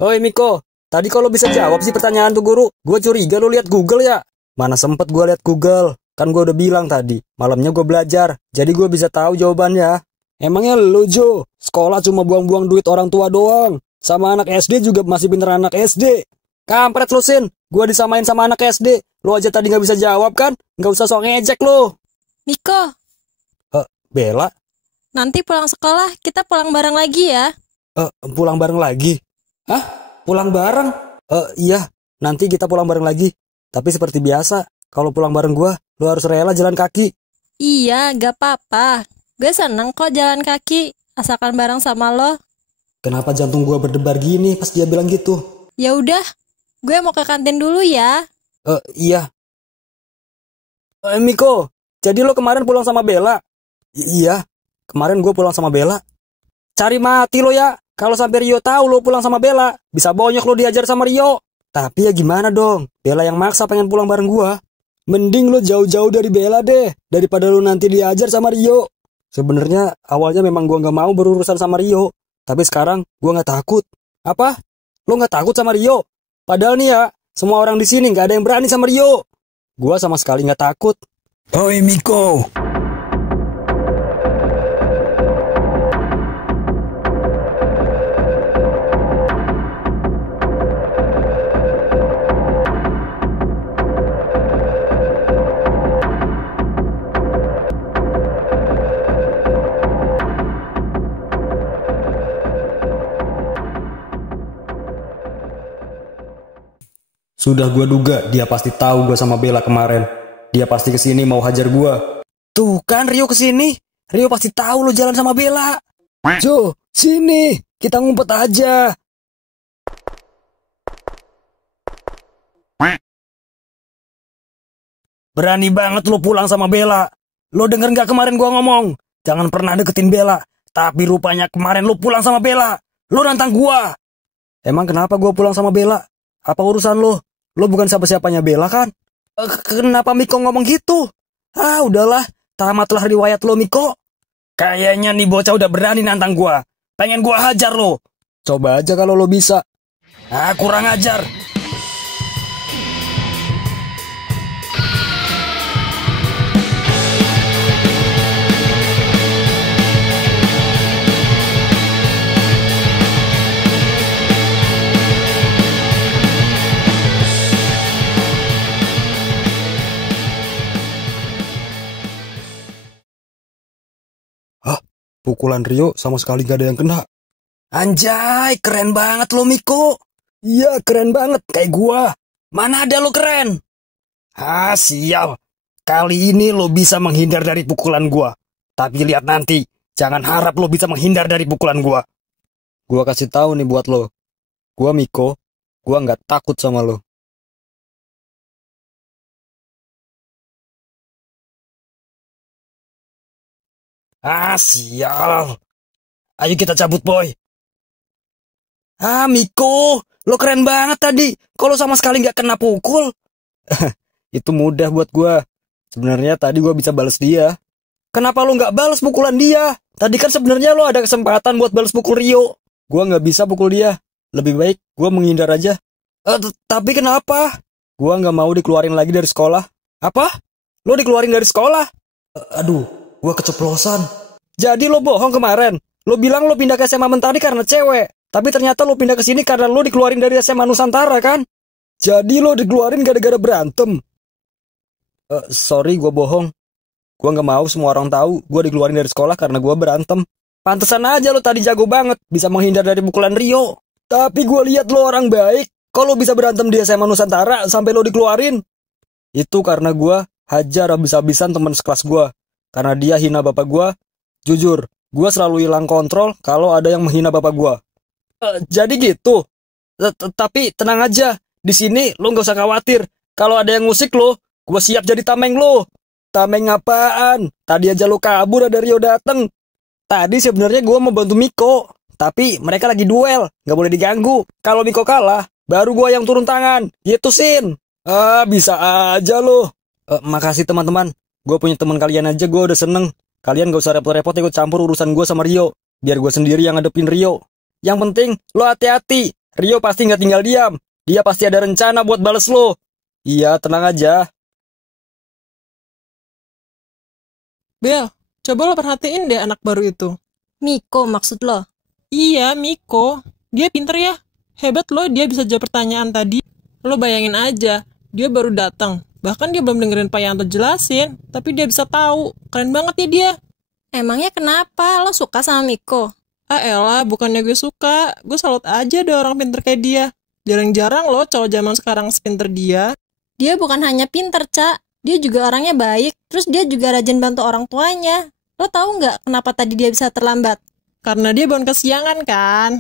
Oi Miko, tadi kalau bisa jawab sih pertanyaan tuh guru. Gue curiga lo lihat Google ya. Mana sempet gue lihat Google. Kan gue udah bilang tadi, malamnya gue belajar. Jadi gue bisa tahu jawabannya. Emangnya lo Jo, sekolah cuma buang-buang duit orang tua doang. Sama anak SD juga masih pinter anak SD. Kampret lo Sin, gue disamain sama anak SD. Lo aja tadi gak bisa jawab kan? Gak usah sok ngejek lo. Miko, Bella? nanti pulang sekolah kita pulang bareng lagi ya. Pulang bareng lagi? Hah? Pulang bareng? Iya, nanti kita pulang bareng lagi. Tapi seperti biasa, kalau pulang bareng gua, lo harus rela jalan kaki. Iya, gak apa-apa. Gue seneng kok jalan kaki, asalkan bareng sama lo. Kenapa jantung gua berdebar gini pas dia bilang gitu? Ya udah, gue mau ke kantin dulu ya. Iya. Miko, jadi lo kemarin pulang sama Bella? Iya, kemarin gue pulang sama Bella. Cari mati lo ya. Kalau sampai Rio tahu lo pulang sama Bella, bisa bonyok lo diajar sama Rio. Tapi ya gimana dong? Bella yang maksa pengen pulang bareng gua. Mending lo jauh-jauh dari Bella deh, daripada lo nanti diajar sama Rio. Sebenarnya awalnya memang gua nggak mau berurusan sama Rio, tapi sekarang gua nggak takut. Apa? Lo nggak takut sama Rio? Padahal nih ya, semua orang di sini nggak ada yang berani sama Rio. Gua sama sekali nggak takut. Oi Miko, Sudah gue duga dia pasti tahu gue sama Bella kemarin. Dia pasti kesini mau hajar gue. Tuh kan Rio kesini. Rio pasti tahu lo jalan sama Bella. Jo, sini. Kita ngumpet aja. Berani banget lo pulang sama Bella. Lo denger gak kemarin gua ngomong? Jangan pernah deketin Bella. Tapi rupanya kemarin lo pulang sama Bella. Lo nantang gua. Emang kenapa gua pulang sama Bella? Apa urusan lo? Lo bukan siapa-siapanya Bella kan? Kenapa Miko ngomong gitu? Udahlah. Tamatlah riwayat lo Miko. Kayaknya nih bocah udah berani nantang gua. Pengen gua hajar lo. Coba aja kalau lo bisa. Ah, kurang ajar. Pukulan Rio sama sekali gak ada yang kena. Anjay, keren banget lo Miko. Iya, keren banget kayak gua. Mana ada lo keren? Ah, sial. Kali ini lo bisa menghindar dari pukulan gua. Tapi lihat nanti, jangan harap lo bisa menghindar dari pukulan gua. Gua kasih tahu nih buat lo. Gua Miko, gua nggak takut sama lo. Ah, sial. Ayo kita cabut, boy. Ah, Miko, lo keren banget tadi. Kalau sama sekali nggak kena pukul. Itu mudah buat gua. Sebenarnya tadi gua bisa balas dia. Kenapa lo nggak balas pukulan dia? Tadi kan sebenarnya lo ada kesempatan buat balas pukul Rio. Gua nggak bisa pukul dia. Lebih baik gua menghindar aja. Tapi kenapa? Gua nggak mau dikeluarin lagi dari sekolah. Apa? Lo dikeluarin dari sekolah? Aduh, gua keceplosan. Jadi lo bohong kemarin. Lo bilang lo pindah ke SMA Mentari karena cewek. Tapi ternyata lo pindah ke sini karena lo dikeluarin dari SMA Nusantara kan? Jadi lo dikeluarin gara-gara berantem. Sorry, gua bohong. Gua nggak mau semua orang tahu gua dikeluarin dari sekolah karena gua berantem. Pantesan aja lo tadi jago banget. Bisa menghindar dari pukulan Rio. Tapi gua lihat lo orang baik. Kalau bisa berantem di SMA Nusantara sampai lo dikeluarin. Itu karena gua hajar habis-habisan teman sekelas gua. Karena dia hina bapak gua. Jujur, gua selalu hilang kontrol kalau ada yang menghina bapak gua. Jadi gitu. Tapi tenang aja. Di sini lo nggak usah khawatir. Kalau ada yang ngusik lo, gua siap jadi tameng lo. Tameng apaan? Tadi aja lo kabur ada Rio dateng. Tadi sebenarnya gua mau bantu Miko. Tapi mereka lagi duel. Nggak boleh diganggu. Kalau Miko kalah, baru gua yang turun tangan. Gitu, Sin. Ah, bisa aja lo. Makasih teman-teman. Gue punya teman kalian aja gue udah seneng. Kalian gak usah repot-repot ikut campur urusan gue sama Rio. Biar gue sendiri yang ngadepin Rio. Yang penting lo hati-hati. Rio pasti nggak tinggal diam. Dia pasti ada rencana buat bales lo. Iya, tenang aja. Bel, coba lo perhatiin deh anak baru itu. Miko maksud lo? Iya, Miko. Dia pinter ya. Hebat loh dia bisa jawab pertanyaan tadi. Lo bayangin aja, dia baru datang. Bahkan dia belum dengerin Pak Yanto jelasin, tapi dia bisa tahu. Keren banget ya dia. Emangnya kenapa? Lo suka sama Miko? Ah elah, bukannya gue suka. Gue salut aja ada orang pinter kayak dia. Jarang-jarang loh cowok zaman sekarang sepinter dia. Dia bukan hanya pinter, Cak. Dia juga orangnya baik. Terus dia juga rajin bantu orang tuanya. Lo tahu nggak kenapa tadi dia bisa terlambat? Karena dia bangun kesiangan kan.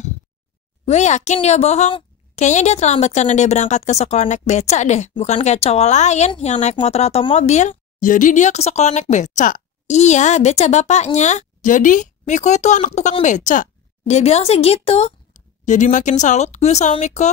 Gue yakin dia bohong. Kayaknya dia terlambat karena dia berangkat ke sekolah naik beca deh. Bukan kayak cowok lain yang naik motor atau mobil. Jadi dia ke sekolah naik beca? Iya, beca bapaknya. Jadi Miko itu anak tukang beca? Dia bilang sih gitu. Jadi makin salut gue sama Miko.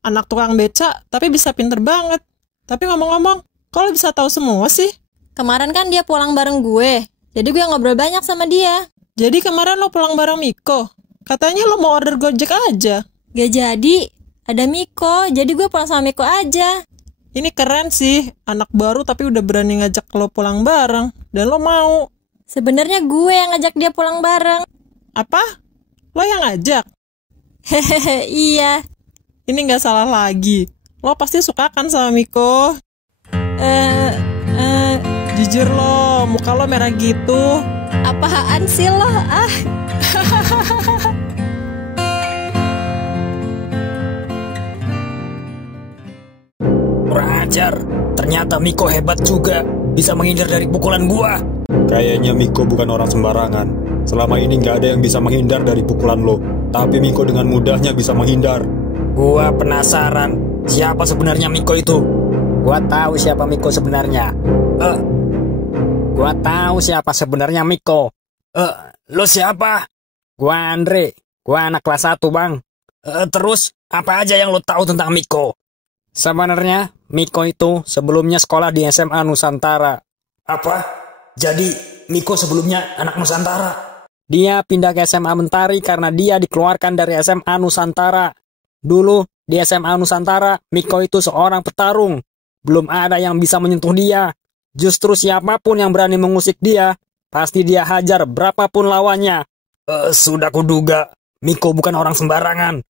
Anak tukang beca, tapi bisa pinter banget. Tapi ngomong-ngomong, kok lo bisa tahu semua sih? Kemarin kan dia pulang bareng gue. Jadi gue ngobrol banyak sama dia. Jadi kemarin lo pulang bareng Miko? Katanya lo mau order Gojek aja. Gak jadi. Ada Miko, jadi gue pulang sama Miko aja. Ini keren sih, anak baru tapi udah berani ngajak lo pulang bareng. Dan lo mau. Sebenarnya gue yang ngajak dia pulang bareng. Apa? Lo yang ngajak? Hehehe, iya. Ini gak salah lagi. Lo pasti suka kan sama Miko? Jujur lo, muka lo merah gitu. Apaan sih lo? Ah. Kurang ajar. Ternyata Miko hebat juga. Bisa menghindar dari pukulan gua. Kayaknya Miko bukan orang sembarangan. Selama ini nggak ada yang bisa menghindar dari pukulan lo. Tapi Miko dengan mudahnya bisa menghindar. Gua penasaran. Siapa sebenarnya Miko itu? Gua tahu siapa Miko sebenarnya. Gua tahu siapa sebenarnya Miko. Lo siapa? Gua Andre. Gua anak kelas 1, Bang. Terus, apa aja yang lo tahu tentang Miko? Sebenarnya, Miko itu sebelumnya sekolah di SMA Nusantara. Apa? Jadi, Miko sebelumnya anak Nusantara. Dia pindah ke SMA Mentari karena dia dikeluarkan dari SMA Nusantara. Dulu di SMA Nusantara, Miko itu seorang petarung. Belum ada yang bisa menyentuh dia. Justru siapapun yang berani mengusik dia, pasti dia hajar berapapun lawannya. Sudah kuduga, Miko bukan orang sembarangan.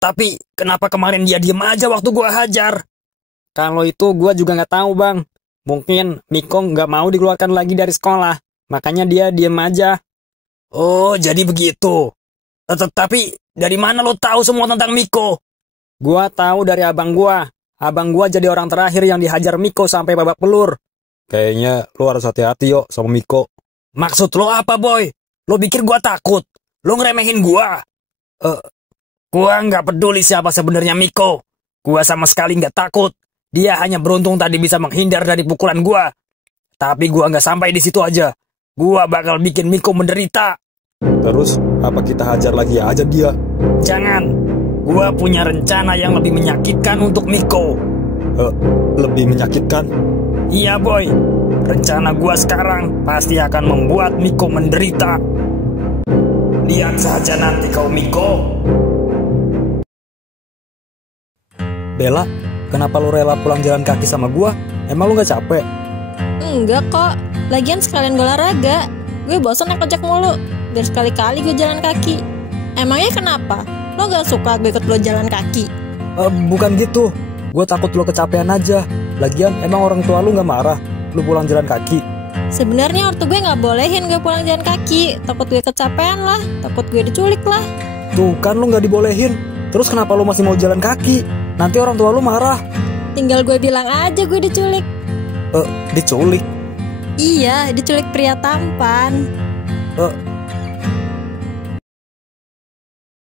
Tapi kenapa kemarin dia diem aja waktu gua hajar? Kalau itu gua juga nggak tahu, Bang. Mungkin Miko nggak mau dikeluarkan lagi dari sekolah, makanya dia diem aja. Oh, jadi begitu. Tapi dari mana lo tahu semua tentang Miko? Gua tahu dari abang gua. Abang gua jadi orang terakhir yang dihajar Miko sampai babak belur. Kayaknya lo harus hati-hati yo sama Miko. Maksud lo apa, Boy? Lo pikir gua takut? Lo ngeremehin gua? Gua nggak peduli siapa sebenarnya Miko. Gua sama sekali nggak takut. Dia hanya beruntung tadi bisa menghindar dari pukulan gua. Tapi gua nggak sampai di situ aja. Gua bakal bikin Miko menderita. Terus, apa kita hajar lagi aja dia? Jangan. Gua punya rencana yang lebih menyakitkan untuk Miko. Lebih menyakitkan? Iya, Boy. Rencana gua sekarang pasti akan membuat Miko menderita. Lihat saja nanti kau, Miko. Bella, kenapa lu rela pulang jalan kaki sama gua? Emang lu gak capek? Enggak kok. Lagian sekalian gue olahraga. Gue bosan naik ojek mulu. Biar sekali-kali gue jalan kaki. Emangnya kenapa? Lo gak suka gue ikut lo jalan kaki? Bukan gitu. Gue takut lu kecapean aja. Lagian emang orang tua lu gak marah lu pulang jalan kaki? Sebenarnya ortu gue gak bolehin gue pulang jalan kaki. Takut gue kecapean lah. Takut gue diculik lah. Tuh kan lu gak dibolehin. Terus kenapa lu masih mau jalan kaki? Nanti orang tua lu marah. Tinggal gue bilang aja gue diculik. Diculik? Iya, diculik pria tampan.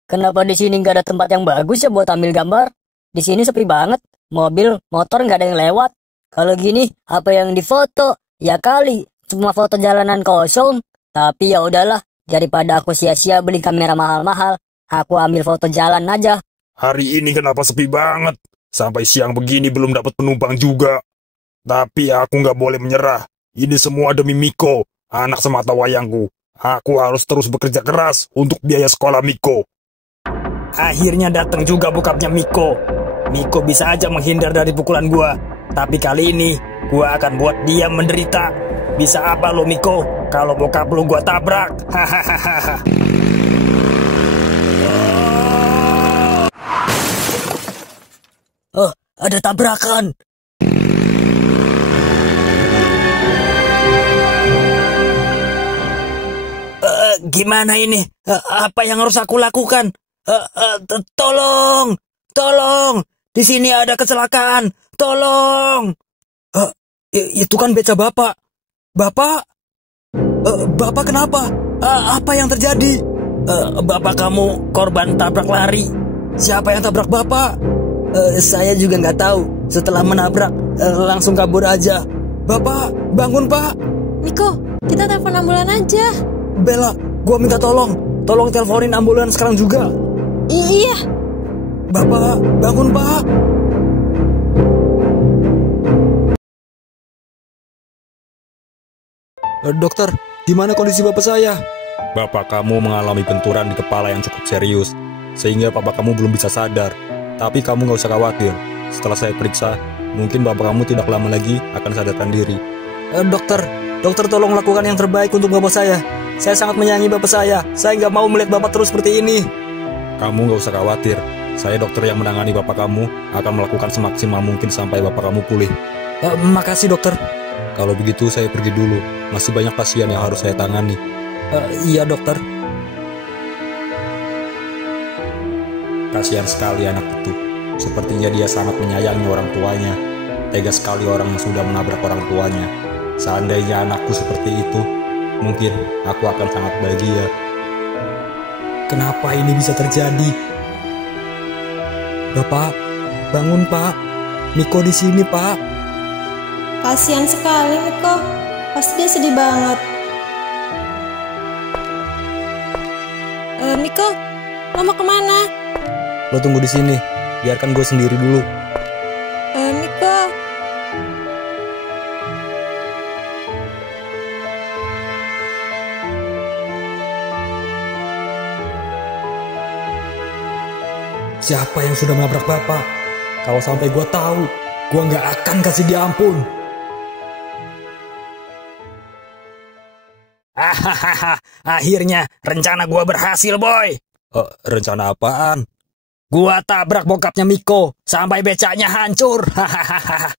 Kenapa di sini nggak ada tempat yang bagus ya buat ambil gambar? Di sini sepi banget. Mobil, motor nggak ada yang lewat. Kalau gini, apa yang difoto? Ya kali, cuma foto jalanan kosong. Tapi ya udahlah, daripada aku sia-sia beli kamera mahal-mahal, aku ambil foto jalan aja. Hari ini kenapa sepi banget? Sampai siang begini belum dapat penumpang juga. Tapi aku nggak boleh menyerah. Ini semua demi Miko, anak semata wayangku. Aku harus terus bekerja keras untuk biaya sekolah Miko. Akhirnya datang juga bokapnya Miko. Miko bisa aja menghindar dari pukulan gua. Tapi kali ini, gua akan buat dia menderita. Bisa apa lo, Miko? Kalau bokap lo gua tabrak. Hahaha. Ada tabrakan. Gimana ini? Apa yang harus aku lakukan? Tolong! Tolong! Di sini ada kecelakaan! Tolong! Itu kan beca Bapak. Bapak? Bapak kenapa? Apa yang terjadi? Bapak kamu korban tabrak lari. Siapa yang tabrak Bapak? Saya juga nggak tahu. Setelah menabrak, langsung kabur aja. Bapak, bangun Pak! Miko, kita telepon ambulan aja. Bella, gua minta tolong. Tolong teleponin ambulans sekarang juga. Iya. Bapak, bangun Pak. Dokter, gimana kondisi bapak saya? Bapak kamu mengalami benturan di kepala yang cukup serius, sehingga bapak kamu belum bisa sadar. Tapi kamu nggak usah khawatir. Setelah saya periksa, mungkin bapak kamu tidak lama lagi akan sadarkan diri. Dokter tolong lakukan yang terbaik untuk bapak saya. Saya sangat menyayangi bapak saya. Saya nggak mau melihat bapak terus seperti ini. Kamu nggak usah khawatir. Saya dokter yang menangani bapak kamu akan melakukan semaksimal mungkin sampai bapak kamu pulih. Makasih dokter. Kalau begitu saya pergi dulu. Masih banyak pasien yang harus saya tangani. Iya dokter. Kasihan sekali anak itu. Sepertinya dia sangat menyayangi orang tuanya. Tega sekali orang yang sudah menabrak orang tuanya. Seandainya anakku seperti itu, mungkin aku akan sangat bahagia. Kenapa ini bisa terjadi? Bapak, bangun Pak. Miko di sini Pak. Kasihan sekali Miko. Pasti dia sedih banget. Miko, lo mau kemana? Lo tunggu di sini. Biarkan gue sendiri dulu. Miko. siapa yang sudah menabrak bapak. Kalau sampai gue tahu, gue nggak akan kasih dia ampun. Hahaha, akhirnya rencana gua berhasil, boy. Rencana apaan? Gua tabrak bokapnya Miko sampai becaknya hancur. Hahaha.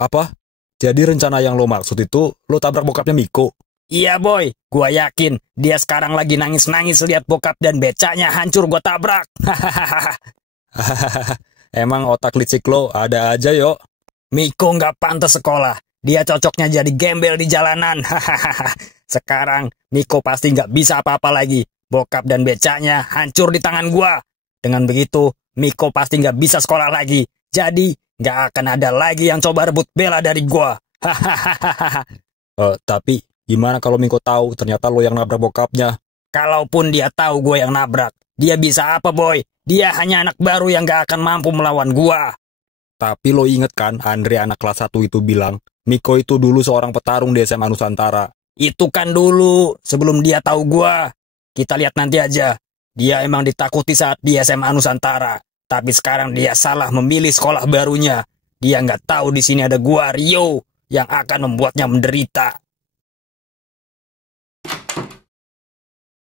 Apa? Jadi rencana yang lo maksud itu lo tabrak bokapnya Miko? Iya, boy. Gua yakin dia sekarang lagi nangis-nangis lihat bokap dan becaknya hancur gua tabrak. Hahaha. Emang otak licik lo ada aja, yo. Miko nggak pantas sekolah. Dia cocoknya jadi gembel di jalanan. Hahaha. Sekarang Miko pasti nggak bisa apa-apa lagi. Bokap dan becaknya hancur di tangan gua. Dengan begitu, Miko pasti nggak bisa sekolah lagi. Jadi nggak akan ada lagi yang coba rebut bela dari gua. Hahaha. Tapi gimana kalau Miko tahu ternyata lo yang nabrak bokapnya? Kalaupun dia tahu gua yang nabrak, dia bisa apa, boy? Dia hanya anak baru yang nggak akan mampu melawan gua. Tapi lo inget kan Andre anak kelas 1 itu bilang, Miko itu dulu seorang petarung di SMA Nusantara. Itu kan dulu, sebelum dia tahu gua. Kita lihat nanti aja. Dia emang ditakuti saat di SMA Nusantara. Tapi sekarang dia salah memilih sekolah barunya. Dia nggak tahu di sini ada gua, Rio, yang akan membuatnya menderita.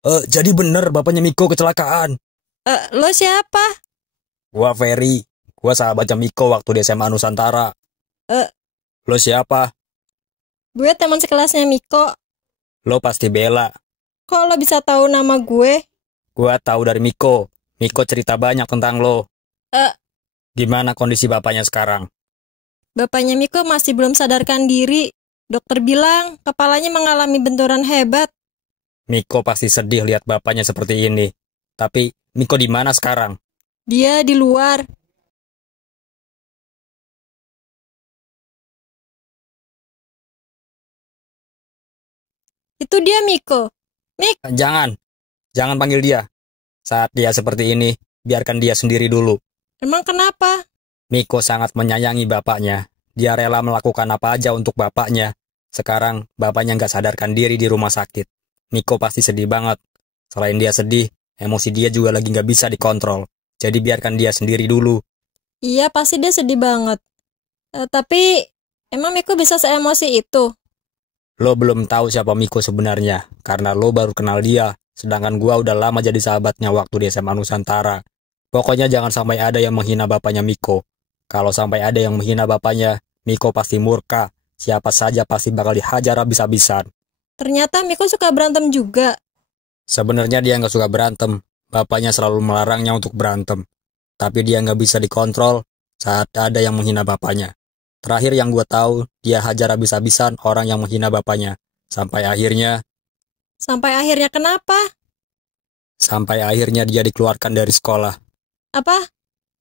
Jadi bener bapaknya Miko kecelakaan. Lo siapa? Gua Ferry. Gua sahabatnya Miko waktu di SMA Nusantara. Lo siapa? Gue teman sekelasnya Miko. Lo pasti Bella. Kok lo bisa tahu nama gue? Gua tahu dari Miko. Miko cerita banyak tentang lo. Gimana kondisi bapaknya sekarang? Bapaknya Miko masih belum sadarkan diri. Dokter bilang kepalanya mengalami benturan hebat. Miko pasti sedih lihat bapaknya seperti ini. Tapi Miko di mana sekarang? Dia di luar. Itu dia Miko. Mik. Jangan panggil dia. Saat dia seperti ini, biarkan dia sendiri dulu. Emang kenapa? Miko sangat menyayangi bapaknya. Dia rela melakukan apa aja untuk bapaknya. Sekarang, bapaknya nggak sadarkan diri di rumah sakit. Miko pasti sedih banget. Selain dia sedih, emosi dia juga lagi nggak bisa dikontrol. Jadi biarkan dia sendiri dulu. Iya, pasti dia sedih banget. Tapi, emang Miko bisa seemosi itu? Lo belum tahu siapa Miko sebenarnya, karena lo baru kenal dia. Sedangkan gua udah lama jadi sahabatnya waktu di SMA Nusantara. Pokoknya jangan sampai ada yang menghina bapaknya Miko. Kalau sampai ada yang menghina bapaknya, Miko pasti murka. Siapa saja pasti bakal dihajar habis-habisan. Ternyata Miko suka berantem juga. Sebenarnya dia nggak suka berantem. Bapaknya selalu melarangnya untuk berantem. Tapi dia nggak bisa dikontrol saat ada yang menghina bapaknya. Terakhir yang gue tahu, dia hajar habis-habisan orang yang menghina bapaknya. Sampai akhirnya kenapa? Sampai akhirnya dia dikeluarkan dari sekolah. Apa?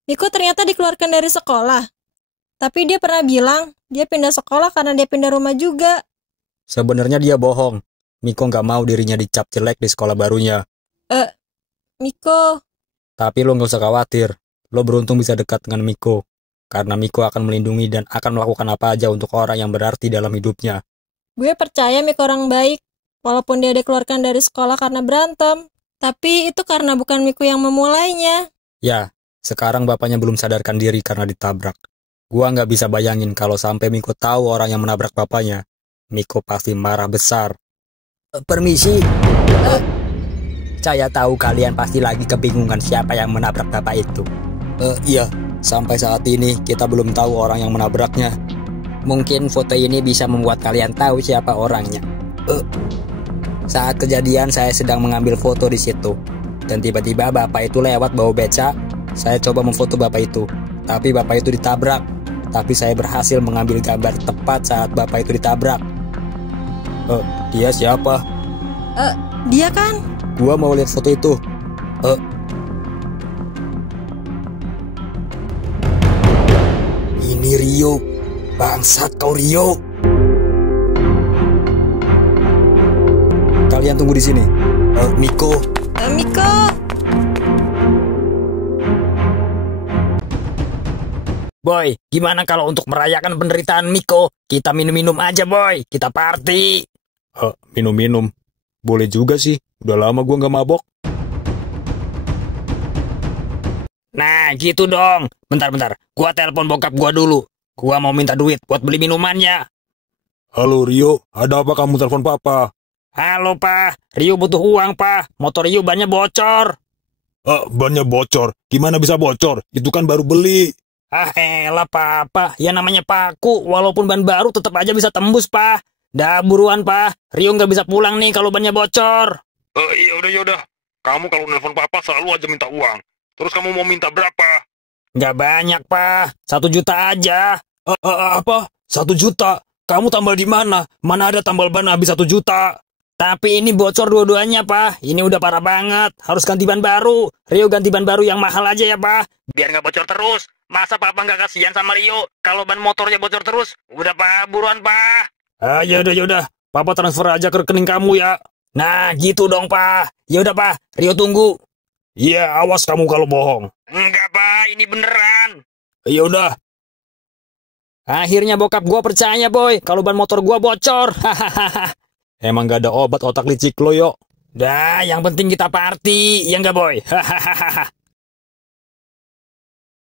Miko ternyata dikeluarkan dari sekolah. Tapi dia pernah bilang, dia pindah sekolah karena dia pindah rumah juga. Sebenarnya dia bohong. Miko nggak mau dirinya dicap jelek di sekolah barunya. Miko. Tapi lo nggak usah khawatir. Lo beruntung bisa dekat dengan Miko. Karena Miko akan melindungi dan akan melakukan apa aja untuk orang yang berarti dalam hidupnya. Gue percaya Miko orang baik. Walaupun dia dikeluarkan dari sekolah karena berantem. Tapi itu karena bukan Miko yang memulainya. Ya, sekarang bapaknya belum sadarkan diri karena ditabrak. Gua nggak bisa bayangin kalau sampai Miko tahu orang yang menabrak bapaknya. Miko pasti marah besar. Permisi. Saya tahu kalian pasti lagi kebingungan siapa yang menabrak bapak itu. Iya, sampai saat ini kita belum tahu orang yang menabraknya. Mungkin foto ini bisa membuat kalian tahu siapa orangnya. Saat kejadian saya sedang mengambil foto di situ. Dan tiba-tiba bapak itu lewat bawa beca. Saya coba memfoto bapak itu. Tapi bapak itu ditabrak. Tapi saya berhasil mengambil gambar tepat saat bapak itu ditabrak. Dia siapa? Dia kan? Gua mau lihat foto itu. Ini Rio. Bangsat kau Rio. Kalian tunggu di sini. Miko. Miko. Boy, gimana kalau untuk merayakan penderitaan Miko, kita minum-minum aja boy, kita party. Minum-minum. Boleh juga sih, udah lama gua nggak mabok. Nah, gitu dong. Bentar. Gua telepon bokap gua dulu. Gua mau minta duit buat beli minumannya. Halo Rio, ada apa kamu telepon papa? Halo, Pak. Rio butuh uang, Pak. Motor Rio bannya bocor. Bannya bocor. Gimana bisa bocor? Itu kan baru beli. Ah, elah, Papa. Ya namanya paku. Walaupun ban baru tetap aja bisa tembus, Pak. Dah buruan, Pak. Rio nggak bisa pulang nih kalau bannya bocor. Yaudah. Kamu kalau nelpon papa selalu aja minta uang. Terus kamu mau minta berapa? Nggak banyak, Pak. 1 juta aja. Apa? 1 juta? Kamu tambal di mana? Mana ada tambal ban habis 1 juta? Tapi ini bocor dua-duanya, Pak. Ini udah parah banget. Harus ganti ban baru. Rio ganti ban baru yang mahal aja ya, Pak. Biar nggak bocor terus. Masa Papa nggak kasihan sama Rio? Kalau ban motornya bocor terus. Udah, Pak. Buruan, Pak. Yaudah. Papa transfer aja ke rekening kamu ya. Nah, gitu dong, Pak. Ya udah, Pak. Rio tunggu. Iya, awas kamu kalau bohong. Enggak, Pak. Ini beneran. Yaudah. Akhirnya bokap gua percaya, boy. Kalau ban motor gua bocor. Hahaha. Emang gak ada obat otak licik lo, yo. Dah, yang penting kita party. Ya enggak, boy? Hahaha.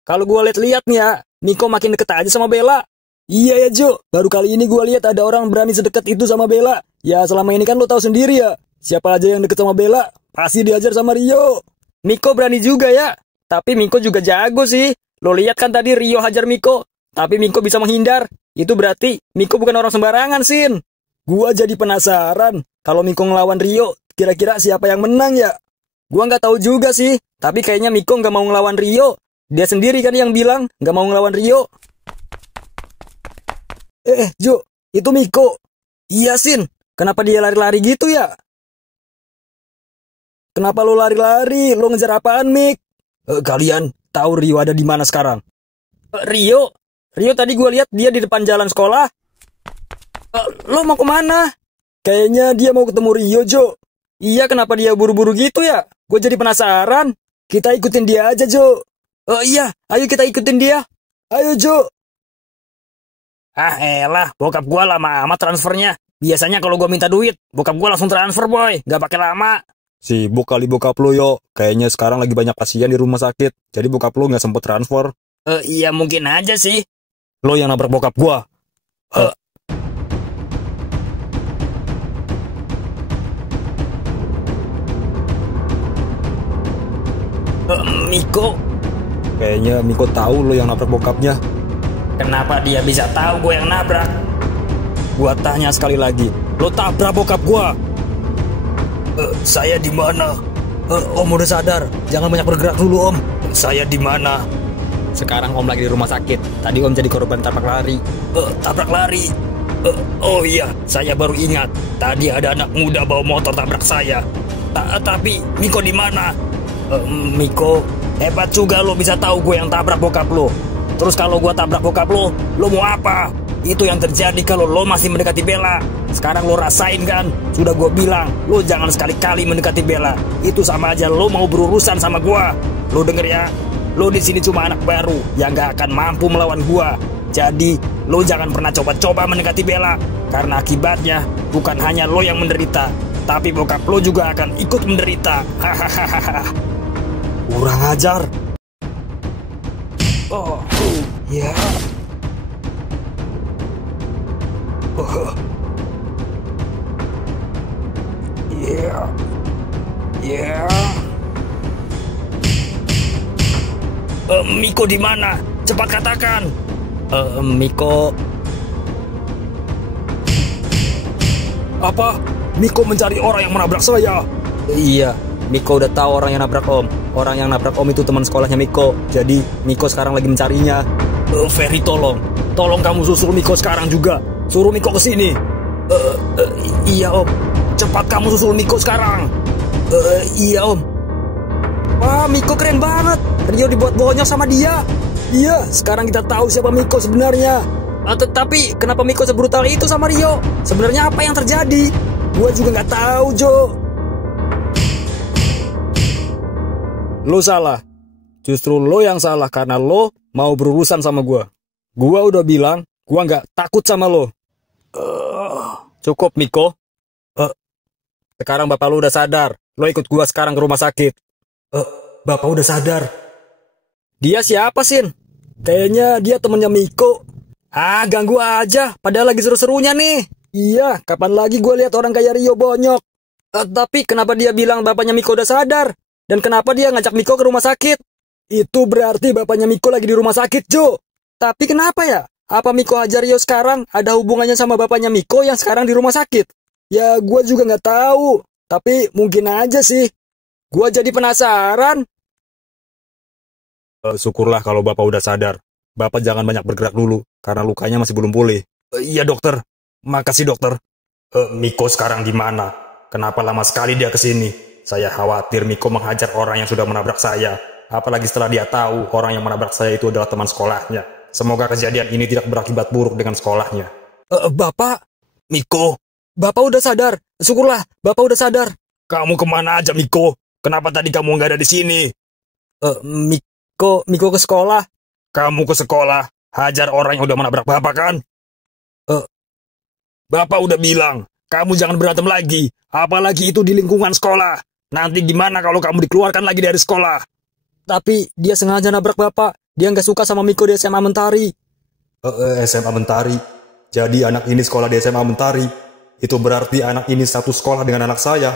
Kalau gue lihat-lihat nih ya, Miko makin deket aja sama Bella. Iya ya Jo, baru kali ini gue lihat ada orang berani sedekat itu sama Bella. Ya selama ini kan lo tahu sendiri ya, siapa aja yang deket sama Bella, pasti diajar sama Rio. Miko berani juga ya, tapi Miko juga jago sih. Lo lihat kan tadi Rio hajar Miko, tapi Miko bisa menghindar. Itu berarti Miko bukan orang sembarangan, Sin. Gua jadi penasaran, kalau Miko ngelawan Rio, kira-kira siapa yang menang ya? Gua nggak tahu juga sih, tapi kayaknya Miko nggak mau ngelawan Rio. Dia sendiri kan yang bilang nggak mau ngelawan Rio. Jo, itu Miko. Iya, Sin. Kenapa dia lari-lari gitu ya? Kenapa lo lari-lari? Lo ngejar apaan, Mik? Kalian tahu Rio ada di mana sekarang? Rio tadi gue lihat dia di depan jalan sekolah. Lo mau kemana? Kayaknya dia mau ketemu Rio, Jo. Iya, kenapa dia buru-buru gitu ya? Gue jadi penasaran. Kita ikutin dia aja, Jo. Iya, ayo kita ikutin dia. Ayo, Jo. Ah, elah, bokap gua lama amat transfernya. Biasanya kalau gua minta duit, bokap gua langsung transfer, boy. Gak pakai lama. Sibuk kali bokap lo, yo. Kayaknya sekarang lagi banyak pasien di rumah sakit. Jadi bokap lo nggak sempet transfer. Iya mungkin aja sih. Lo yang nabrak bokap gua. Miko. Kayaknya Miko tahu lo yang nabrak bokapnya. Kenapa dia bisa tahu gue yang nabrak? Gua tanya sekali lagi, lo tabrak bokap gua? Saya di mana? Om udah sadar, jangan banyak bergerak dulu, Om. Saya di mana? Sekarang Om lagi di rumah sakit. Tadi Om jadi korban tabrak lari. Tabrak lari. Oh iya, saya baru ingat. Tadi ada anak muda bawa motor tabrak saya. Tapi Miko di mana? Miko, hebat juga lo bisa tahu gue yang tabrak bokap lo. Terus kalau gue tabrak bokap lo mau apa? Itu yang terjadi kalau lo masih mendekati Bella. Sekarang lo rasain kan? Sudah gue bilang, lo jangan sekali-kali mendekati Bella. Itu sama aja lo mau berurusan sama gue. Lo denger ya, lo di sini cuma anak baru yang gak akan mampu melawan gue. Jadi, lo jangan pernah coba-coba mendekati Bella. Karena akibatnya bukan hanya lo yang menderita, tapi bokap lo juga akan ikut menderita. Hahaha. Kurang ajar. Ya. Miko di mana? Cepat katakan. Miko. Apa? Miko mencari orang yang menabrak saya. Iya, Miko udah tahu orang yang nabrak Om. Orang yang nabrak Om itu teman sekolahnya Miko. Jadi Miko sekarang lagi mencarinya. Ferry, tolong kamu susul Miko sekarang juga. Suruh Miko ke sini. Iya, Om. Cepat kamu susul Miko sekarang. Iya, Om. Wah, Miko keren banget. Rio dibuat bonyok sama dia. Iya, sekarang kita tahu siapa Miko sebenarnya. Tetapi kenapa Miko sebrutal itu sama Rio? Sebenarnya apa yang terjadi? Gua juga nggak tahu, Jo. Lo salah. Justru lo yang salah karena lo mau berurusan sama gua. Gua udah bilang, gua nggak takut sama lo. Cukup, Miko. Sekarang bapak lu udah sadar. Lo ikut gua sekarang ke rumah sakit. Bapak udah sadar. Dia siapa, Sin? Kayaknya dia temennya Miko. Ah, ganggu aja, padahal lagi seru-serunya nih. Iya, kapan lagi gue lihat orang kayak Rio bonyok. Tapi kenapa dia bilang bapaknya Miko udah sadar? Dan kenapa dia ngajak Miko ke rumah sakit? Itu berarti bapaknya Miko lagi di rumah sakit, Jo. Tapi kenapa ya? Apa Miko hajar Rio sekarang ada hubungannya sama bapaknya Miko yang sekarang di rumah sakit? Ya, gue juga nggak tahu. Tapi mungkin aja sih. Gue jadi penasaran. Syukurlah kalau Bapak udah sadar. Bapak jangan banyak bergerak dulu, karena lukanya masih belum pulih. Iya dokter, makasih dokter. Miko sekarang di mana? Kenapa lama sekali dia kesini? Saya khawatir Miko menghajar orang yang sudah menabrak saya. Apalagi setelah dia tahu orang yang menabrak saya itu adalah teman sekolahnya. Semoga kejadian ini tidak berakibat buruk dengan sekolahnya. Bapak? Miko, Bapak udah sadar. Syukurlah, Bapak udah sadar. kamu kemana aja Miko? Kenapa tadi kamu nggak ada di sini? Miko ke sekolah. Kamu ke sekolah, hajar orang yang udah menabrak Bapak kan? Bapak udah bilang, kamu jangan berantem lagi. Apalagi itu di lingkungan sekolah. Nanti gimana kalau kamu dikeluarkan lagi dari sekolah? Tapi dia sengaja nabrak Bapak. Dia nggak suka sama Miko di SMA Mentari. SMA Mentari. Jadi anak ini sekolah di SMA Mentari. Itu berarti anak ini satu sekolah dengan anak saya.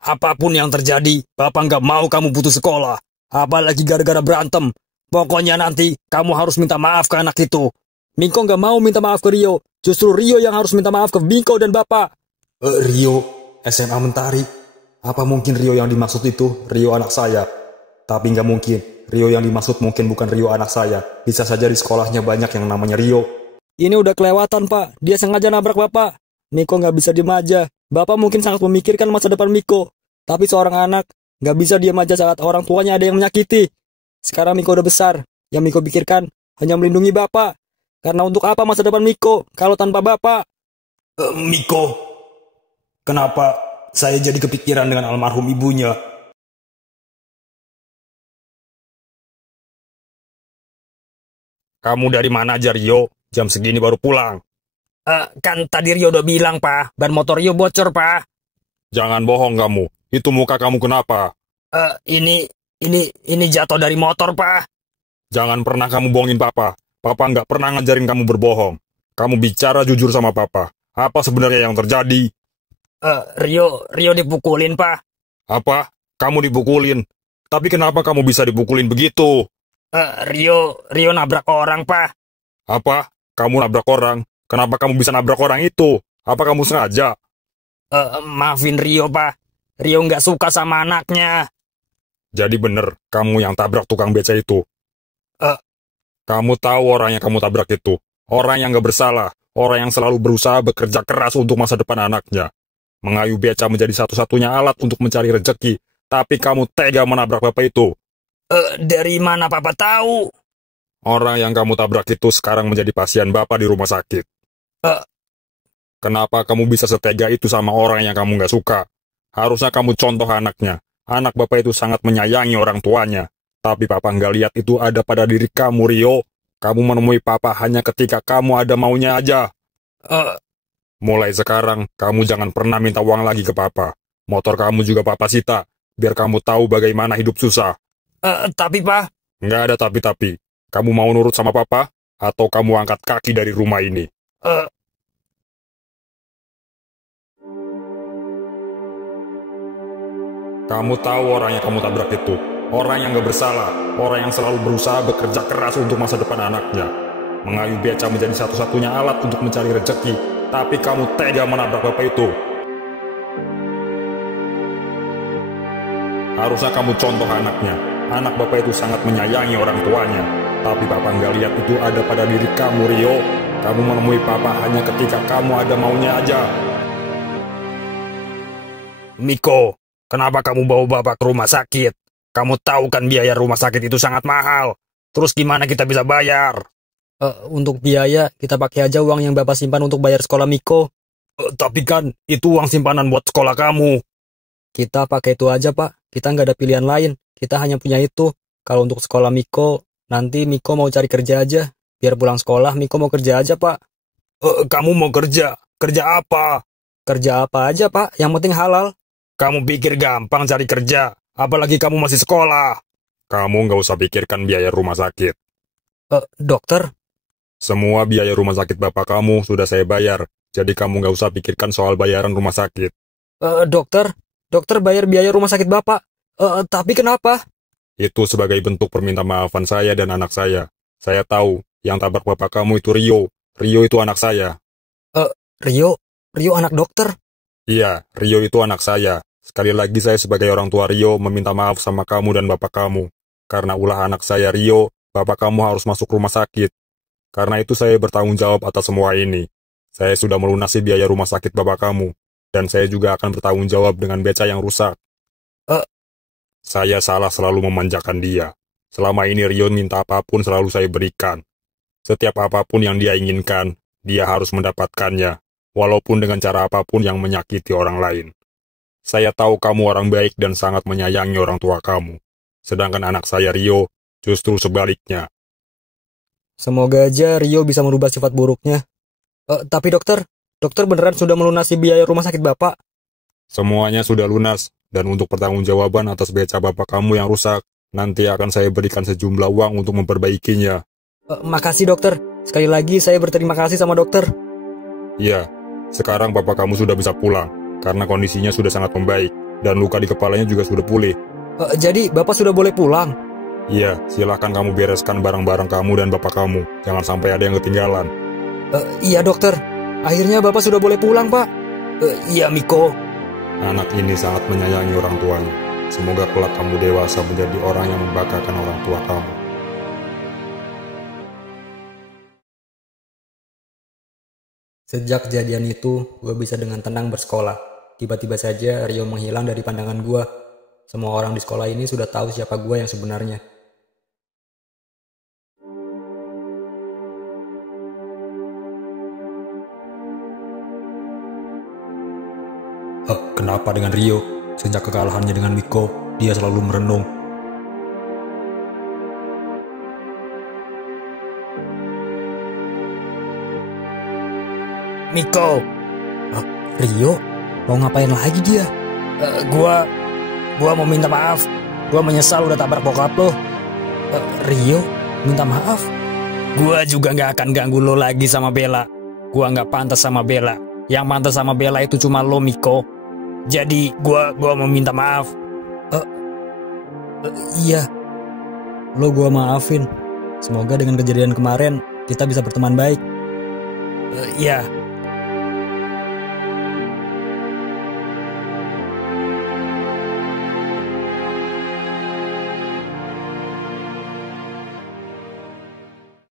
Apapun yang terjadi, Bapak nggak mau kamu putus sekolah. Apalagi gara-gara berantem. Pokoknya nanti kamu harus minta maaf ke anak itu. Miko nggak mau minta maaf ke Rio. Justru Rio yang harus minta maaf ke Miko dan Bapak. Rio, SMA Mentari. Apa mungkin Rio yang dimaksud itu Rio anak saya? Tapi nggak mungkin. Rio yang dimaksud mungkin bukan Rio anak saya. Bisa saja di sekolahnya banyak yang namanya Rio. Ini udah kelewatan, Pak. Dia sengaja nabrak Bapak. Miko nggak bisa diem aja. Bapak mungkin sangat memikirkan masa depan Miko. Tapi seorang anak nggak bisa diem aja saat orang tuanya ada yang menyakiti. Sekarang Miko udah besar. Yang Miko pikirkan hanya melindungi Bapak. Karena untuk apa masa depan Miko kalau tanpa Bapak? Miko, kenapa saya jadi kepikiran dengan almarhum ibunya? Kamu dari mana aja Rio? Jam segini baru pulang. Kan tadi Rio udah bilang, Pak. Ban motor Rio bocor, Pak. Jangan bohong kamu. Itu muka kamu kenapa? Ini jatuh dari motor, Pak. Jangan pernah kamu bohongin Papa. Papa nggak pernah ngajarin kamu berbohong. Kamu bicara jujur sama Papa. Apa sebenarnya yang terjadi? Rio dipukulin, Pak. Apa? Kamu dipukulin? Tapi kenapa kamu bisa dipukulin begitu? Rio nabrak orang, Pak. Apa? Kamu nabrak orang? Kenapa kamu bisa nabrak orang itu? Apa kamu sengaja? Maafin Rio, Pak. Rio nggak suka sama anaknya. Jadi bener, kamu yang tabrak tukang beca itu. Kamu tahu orang yang kamu tabrak itu. Orang yang gak bersalah. Orang yang selalu berusaha bekerja keras untuk masa depan anaknya. Mengayuh beca menjadi satu-satunya alat untuk mencari rezeki. Tapi kamu tega menabrak bapak itu. Dari mana Papa tahu? Orang yang kamu tabrak itu sekarang menjadi pasien bapak di rumah sakit. Kenapa kamu bisa setega itu sama orang yang kamu gak suka? Harusnya kamu contoh anaknya. Anak bapak itu sangat menyayangi orang tuanya. Tapi Papa nggak lihat itu ada pada diri kamu, Rio. Kamu menemui Papa hanya ketika kamu ada maunya aja. Mulai sekarang, kamu jangan pernah minta uang lagi ke Papa. Motor kamu juga Papa sita, biar kamu tahu bagaimana hidup susah. Tapi, Pak. Nggak ada tapi-tapi. Kamu mau nurut sama Papa, atau kamu angkat kaki dari rumah ini? Kamu tahu orang yang kamu tabrak itu. Orang yang gak bersalah, orang yang selalu berusaha bekerja keras untuk masa depan anaknya. Mengayuh beca menjadi satu-satunya alat untuk mencari rezeki, tapi kamu tega menabrak bapak itu. Harusnya kamu contoh anaknya. Anak bapak itu sangat menyayangi orang tuanya. Tapi papa nggak lihat itu ada pada diri kamu, Rio. Kamu menemui papa hanya ketika kamu ada maunya aja. Miko, kenapa kamu bawa bapak ke rumah sakit? Kamu tahu kan biaya rumah sakit itu sangat mahal. Terus gimana kita bisa bayar? Untuk biaya, kita pakai aja uang yang Bapak simpan untuk bayar sekolah Miko. Tapi kan, itu uang simpanan buat sekolah kamu. Kita pakai itu aja, Pak. Kita nggak ada pilihan lain. Kita hanya punya itu. Kalau untuk sekolah Miko, nanti Miko mau cari kerja aja. Biar pulang sekolah, Miko mau kerja aja, Pak. Kamu mau kerja? Kerja apa? Kerja apa aja, Pak. Yang penting halal. Kamu pikir gampang cari kerja? Apalagi kamu masih sekolah. Kamu nggak usah pikirkan biaya rumah sakit. Dokter, Semua biaya rumah sakit bapak kamu sudah saya bayar, jadi kamu nggak usah pikirkan soal bayaran rumah sakit. dokter bayar biaya rumah sakit Bapak. Tapi kenapa? Itu sebagai bentuk perminta maafan saya dan anak saya. Saya tahu, yang tabrak bapak kamu itu Rio. Rio itu anak saya. Rio anak dokter. Iya, Rio itu anak saya. Sekali lagi saya sebagai orang tua Rio meminta maaf sama kamu dan bapak kamu. Karena ulah anak saya Rio, bapak kamu harus masuk rumah sakit. Karena itu saya bertanggung jawab atas semua ini. Saya sudah melunasi biaya rumah sakit bapak kamu. Dan saya juga akan bertanggung jawab dengan beca yang rusak. Saya salah selalu memanjakan dia. Selama ini Rio minta apapun selalu saya berikan. Setiap apapun yang dia inginkan, dia harus mendapatkannya. Walaupun dengan cara apapun yang menyakiti orang lain. Saya tahu kamu orang baik dan sangat menyayangi orang tua kamu. Sedangkan anak saya Rio, justru sebaliknya. Semoga aja Rio bisa merubah sifat buruknya. Tapi dokter beneran sudah melunasi biaya rumah sakit Bapak? Semuanya sudah lunas, dan untuk pertanggungjawaban atas beca bapak kamu yang rusak, nanti akan saya berikan sejumlah uang untuk memperbaikinya. Makasih dokter. Sekali lagi saya berterima kasih sama dokter. Iya, sekarang bapak kamu sudah bisa pulang, karena kondisinya sudah sangat membaik, dan luka di kepalanya juga sudah pulih. Jadi Bapak sudah boleh pulang? Iya, silahkan kamu bereskan barang-barang kamu dan bapak kamu, jangan sampai ada yang ketinggalan. Iya dokter, akhirnya Bapak sudah boleh pulang Pak. Iya Miko. Anak ini sangat menyayangi orang tuanya. Semoga kelak kamu dewasa menjadi orang yang membanggakan orang tua kamu. Sejak kejadian itu, gue bisa dengan tenang bersekolah. Tiba-tiba saja Rio menghilang dari pandangan gue. Semua orang di sekolah ini sudah tahu siapa gue yang sebenarnya. Kenapa dengan Rio? Sejak kekalahannya dengan Miko, dia selalu merenung. Miko. Rio? Mau ngapain lagi dia? Gua mau minta maaf. Gua menyesal udah tabrak bokap lo. Rio? Minta maaf? Gua juga gak akan ganggu lo lagi sama Bella. Gua gak pantas sama Bella. Yang pantas sama Bella itu cuma lo, Miko. Jadi gua mau minta maaf. Iya. Lo gua maafin. Semoga dengan kejadian kemarin kita bisa berteman baik. Iya.